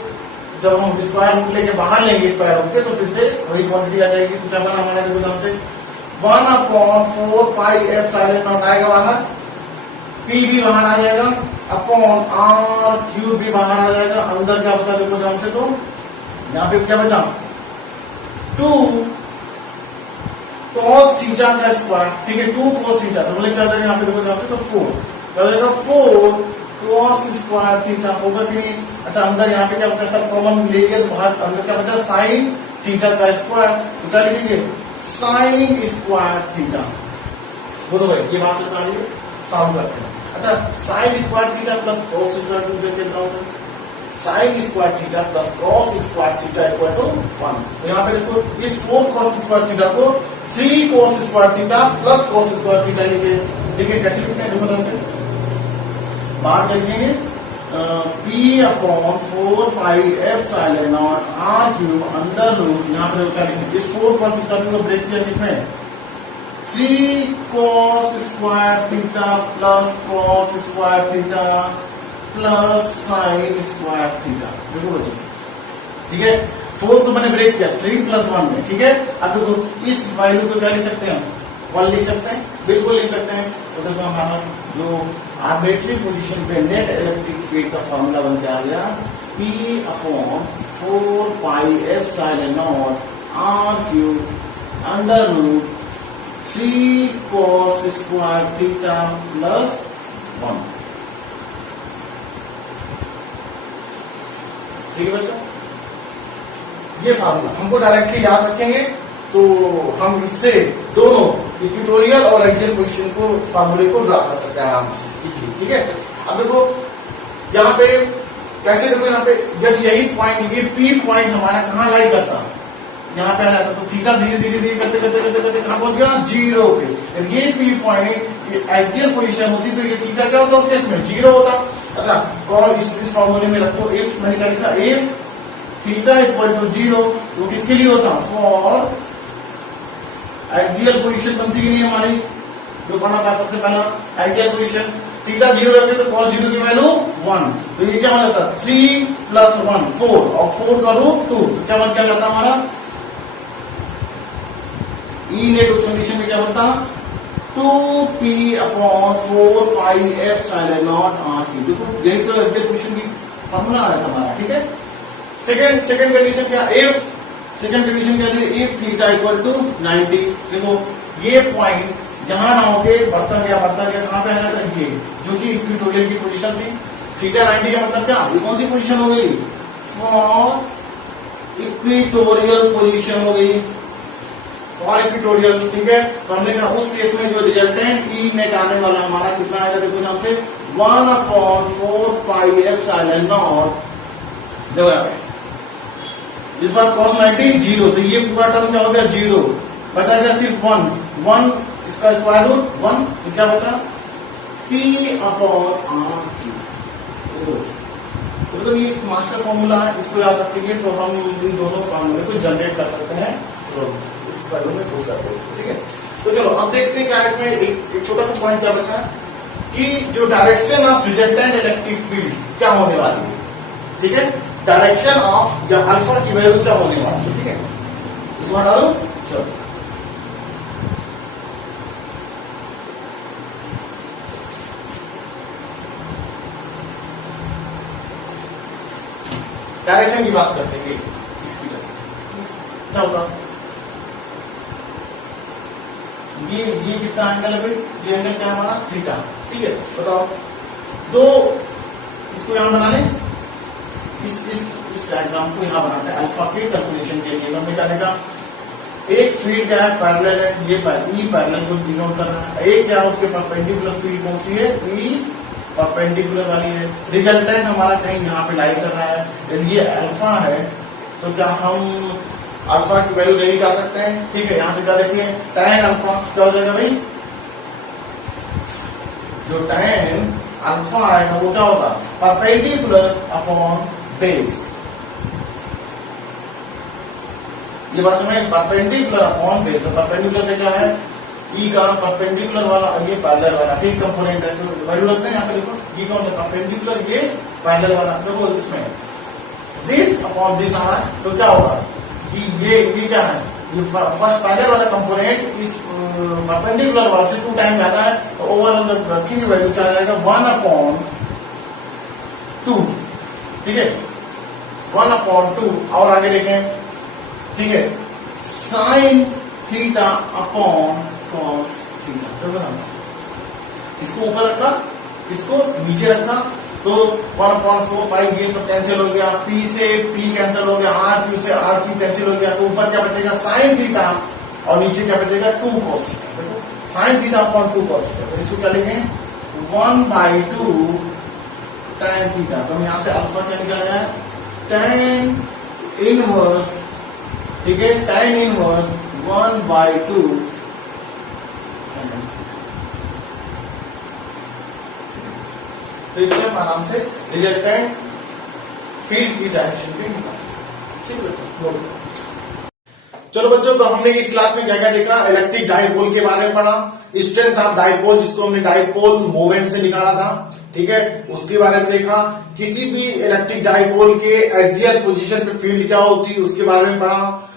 जब हम स्क्वायर रूट लेके बाहर लेंगे स्क्वायर रूट के तो फिर से वही क्वांटिटी आ जाएगी। तो क्या बना हमारा, देखो ध्यान से 1/4πε0 आएगा बाहर, पी भी बाहर आ जाएगा, अपॉन आर क्यूब भी बाहर आ जाएगा। अंदर क्या बचा देखो ध्यान से, तो यहाँ पे क्या बचा 2 cos थीटा का स्क्वायर, ठीक है, 2 cos थीटा, तो बोले क्या जाएगा यहाँ पे देखो ध्यान से, तो 4 क्या जाएगा 4 cos स्क्वायर थीटा होगा कि नहीं। अच्छा अंदर यहाँ पे क्या बचा, सब कॉमन लेंगे तो बाहर अंदर क्या बचा साइन थीटा का स्क्वायर, तो क्या लिखेंगे साइन स्क्वायर थीटा। बोलो भाई ये बात समझ आ रही है, सॉल्व करते हैं। अच्छा sine square theta plus cos square theta, sine square theta plus cos square theta equal to 1। तो यहाँ पे देखो इस 4 cos स्क्वायर थीटा को 3 cos square theta plus cos square theta लिखे, ठीक है। कैसे लिखते हैं देखो ध्यान से, बाहर कर लेंगे P/4πε0 r cube under root, यहाँ पर क्या लिखेंगे इस 4 cos स्क्वायर को ब्रेक किया किसमें 3 cos square theta plus cos square theta plus sign square theta, देखो बच्चों, ठीक है। 4 को मैंने ब्रेक किया 3 + 1 में, ठीक है। अब देखो इस वैल्यू को क्या लिख सकते हैं, 1 लिख सकते हैं, बिल्कुल लिख सकते हैं। तो देखो हमारा जो आर्बिट्री पोजीशन पे नेट इलेक्ट्रिक फील्ड का फॉर्मूला बन के आ गया P/4πε0 r cube under root 3 cos square theta plus 1, ठीक है बच्चों। ये फार्मूला हमको डायरेक्टली याद रखेंगे तो हम इससे दोनों इक्वेटोरियल और एक्सियल पोजीशन को फार्मूले को ड्रा कर सकते हैं आराम से इजीली, ठीक है। अब देखो यहाँ पे कैसे, देखो यहाँ पे जब यही पॉइंट, ये पी पॉइंट हमारा कहाँ लाई करता, यहाँ पे आ जाता, तो थीटा धीरे धीरे धीरे करते करते करते करते कहाँ पहुंच गया 0 पे। ये पी पॉइंट ये एक्सियल पोजीशन होती तो ये थीटा क्या होता, उस केस में 0 होता। अच्छा कॉल इस फॉर्मूले में रखो, इफ मैंने क्या लिखा, इफ थीटा इक्वल टू 0, तो किसके लिए होता, फॉर एक्सियल पोजीशन बनती ही नहीं हमारी, जो पढ़ा था सबसे पहला एक्सियल पोजीशन, थीटा 0 रखते तो cos 0 की वैल्यू 1, तो ये क्या बन जाता 3 + 1 4 और 4 का रूट 2, तो क्या बन क्या जाता हमारा ई नेट उस कंडीशन में क्या बनता 2p/4πε0 r क्यूब। देखो यही तो एक्सियल पोजीशन की फॉर्मूला आया हमारा, ठीक है। सेकंड कंडीशन क्या, इफ सेकंड कंडीशन क्या थी, इफ थीटा इक्वल टू 90। देखो ये पॉइंट जहां ना होके बढ़ता गया कहां पे आ जाता है, ये जो कि इक्वेटोरियल की पोजीशन थी। थीटा 90 का मतलब क्या, ये कौन सी पोजीशन हो गई, फॉर इक्वेटोरियल पोजीशन हो गई, फॉर इक्वेटोरियल, ठीक है। तो हमने कहा उस केस में जो रिजल्टेंट ई नेट आने वाला हमारा कितना आएगा, देखो नाम से 1/4πε0। देखो यहाँ पे इस बार cos 90 0, तो ये पूरा टर्म क्या हो गया 0, बचा गया सिर्फ 1 इसका स्क्वायर रूट 1, तो क्या बचा P/r क्यूब। तो ये मास्टर फॉर्मूला है, इसको याद रखेंगे तो हम इन दोनों फॉर्मूले को जनरेट कर सकते हैं। तो इस पहलू में प्रूव करते हैं, ठीक है। तो चलो अब देखते हैं क्या इसमें एक छोटा सा पॉइंट क्या बचा है कि जो direction of resultant electric field क्या होने वाली है, ठीक है। डायरेक्शन ऑफ या अल्फा की वैल्यू क्या होने वाली है, ठीक है। इसमें डालो, चलो डायरेक्शन की बात करते हैं इसकी क्या होगा, ये कितना एंगल है भाई, ये एंगल क्या हमारा थीटा, ठीक है। बताओ दो इसको यहां बना लें, इस डायग्राम को यहां बनाते हैं अल्फा के कैलकुलेशन के लिए। हमने क्या देखा, एक फील्ड क्या है पैरेलल है, ये ई पैरेलल को डिनोट कर रहा है, एक क्या है उसके परपेंडिकुलर फील्ड कौन सी है, ई परपेंडिकुलर वाली है। रिजल्टेंट हमारा कहीं यहाँ पे लाई कर रहा है, यदि ये अल्फा है तो क्या हम अल्फा की वैल्यू नहीं निकाल सकते हैं, ठीक है। यहां से क्या देखिए tan अल्फा क्या हो जाएगा भाई, जो tan अल्फा है वो क्या होगा परपेंडिकुलर अपॉन बेस, ये बात समझ, परपेंडिकुलर अपॉन बेस। परपेंडिकुलर में क्या है, ई का परपेंडिकुलर वाला और ये पैरेलल वाला, ठीक कंपोनेंट है। तो वैल्यू रखते हैं यहाँ पे, देखो ई कौन सा परपेंडिकुलर, ये पैरेलल वाला। देखो इसमें दिस अपॉन दिस आ रहा है, तो क्या होगा कि ये क्या है, ये फर्स्ट पैरेलल वाला कंपोनेंट इस परपेंडिकुलर वाले से 2 टाइम ज्यादा है, तो ओवरऑल रखी हुई वैल्यू क्या आ जाएगा 1/2, ठीक है 1/2। और आगे देखें, ठीक है, sine theta upon cos theta. तो इसको ऊपर रखा, इसको नीचे रखा, तो 1/4 पाई ये सब कैंसिल हो गया, P से P कैंसिल हो गया, R Q से R Q कैंसिल हो गया, तो ऊपर क्या बचेगा साइन थीटा और नीचे क्या बचेगा 2 cos थीटा। देखो sine theta upon 2 cos theta, तो इसको क्या लिखें 1/2 tan थीटा। तो हम यहां से अल्फा क्या निकल रहा है tan इनवर्स, ठीक है tan इनवर्स 1/2। तो इसमें हम आराम से रिजल्टेंट फील्ड की डायरेक्शन पे निकाल, ठीक है। चलो बच्चों, तो हमने इस क्लास में क्या क्या देखा, इलेक्ट्रिक डाइपोल के बारे में पढ़ा, स्ट्रेंथ ऑफ डाइपोल जिसको हमने डाइपोल मोमेंट से निकाला था, ठीक है, उसके बारे में देखा। किसी भी इलेक्ट्रिक डाइपोल के एक्सियल पोजीशन पे फील्ड क्या होती है उसके बारे में पढ़ा,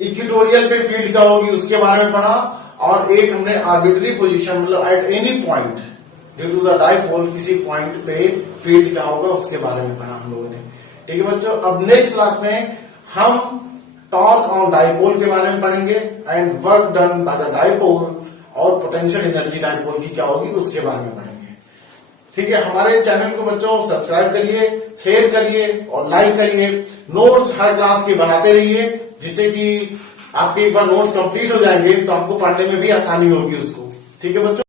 इक्वेटोरियल पे फील्ड क्या होगी उसके बारे में पढ़ा, और एक हमने आर्बिट्री पोजीशन मतलब at any point due to the dipole किसी पॉइंट पे फील्ड क्या होगा उसके बारे में पढ़ा हम लोगों ने, ठीक है बच्चों। अब नेक्स्ट क्लास में हम टॉर्क ऑन डाइपोल के बारे में पढ़ेंगे and work done by the dipole, और पोटेंशियल एनर्जी डाइपोल की क्या होगी उसके बारे में पढ़ेंगे, ठीक है। हमारे चैनल को बच्चों सब्सक्राइब करिए, शेयर करिए और लाइक करिए। नोट्स हर क्लास के बनाते रहिए, जिससे कि आपके एक बार नोट्स कंप्लीट हो जाएंगे तो आपको पढ़ने में भी आसानी होगी उसको, ठीक है बच्चों।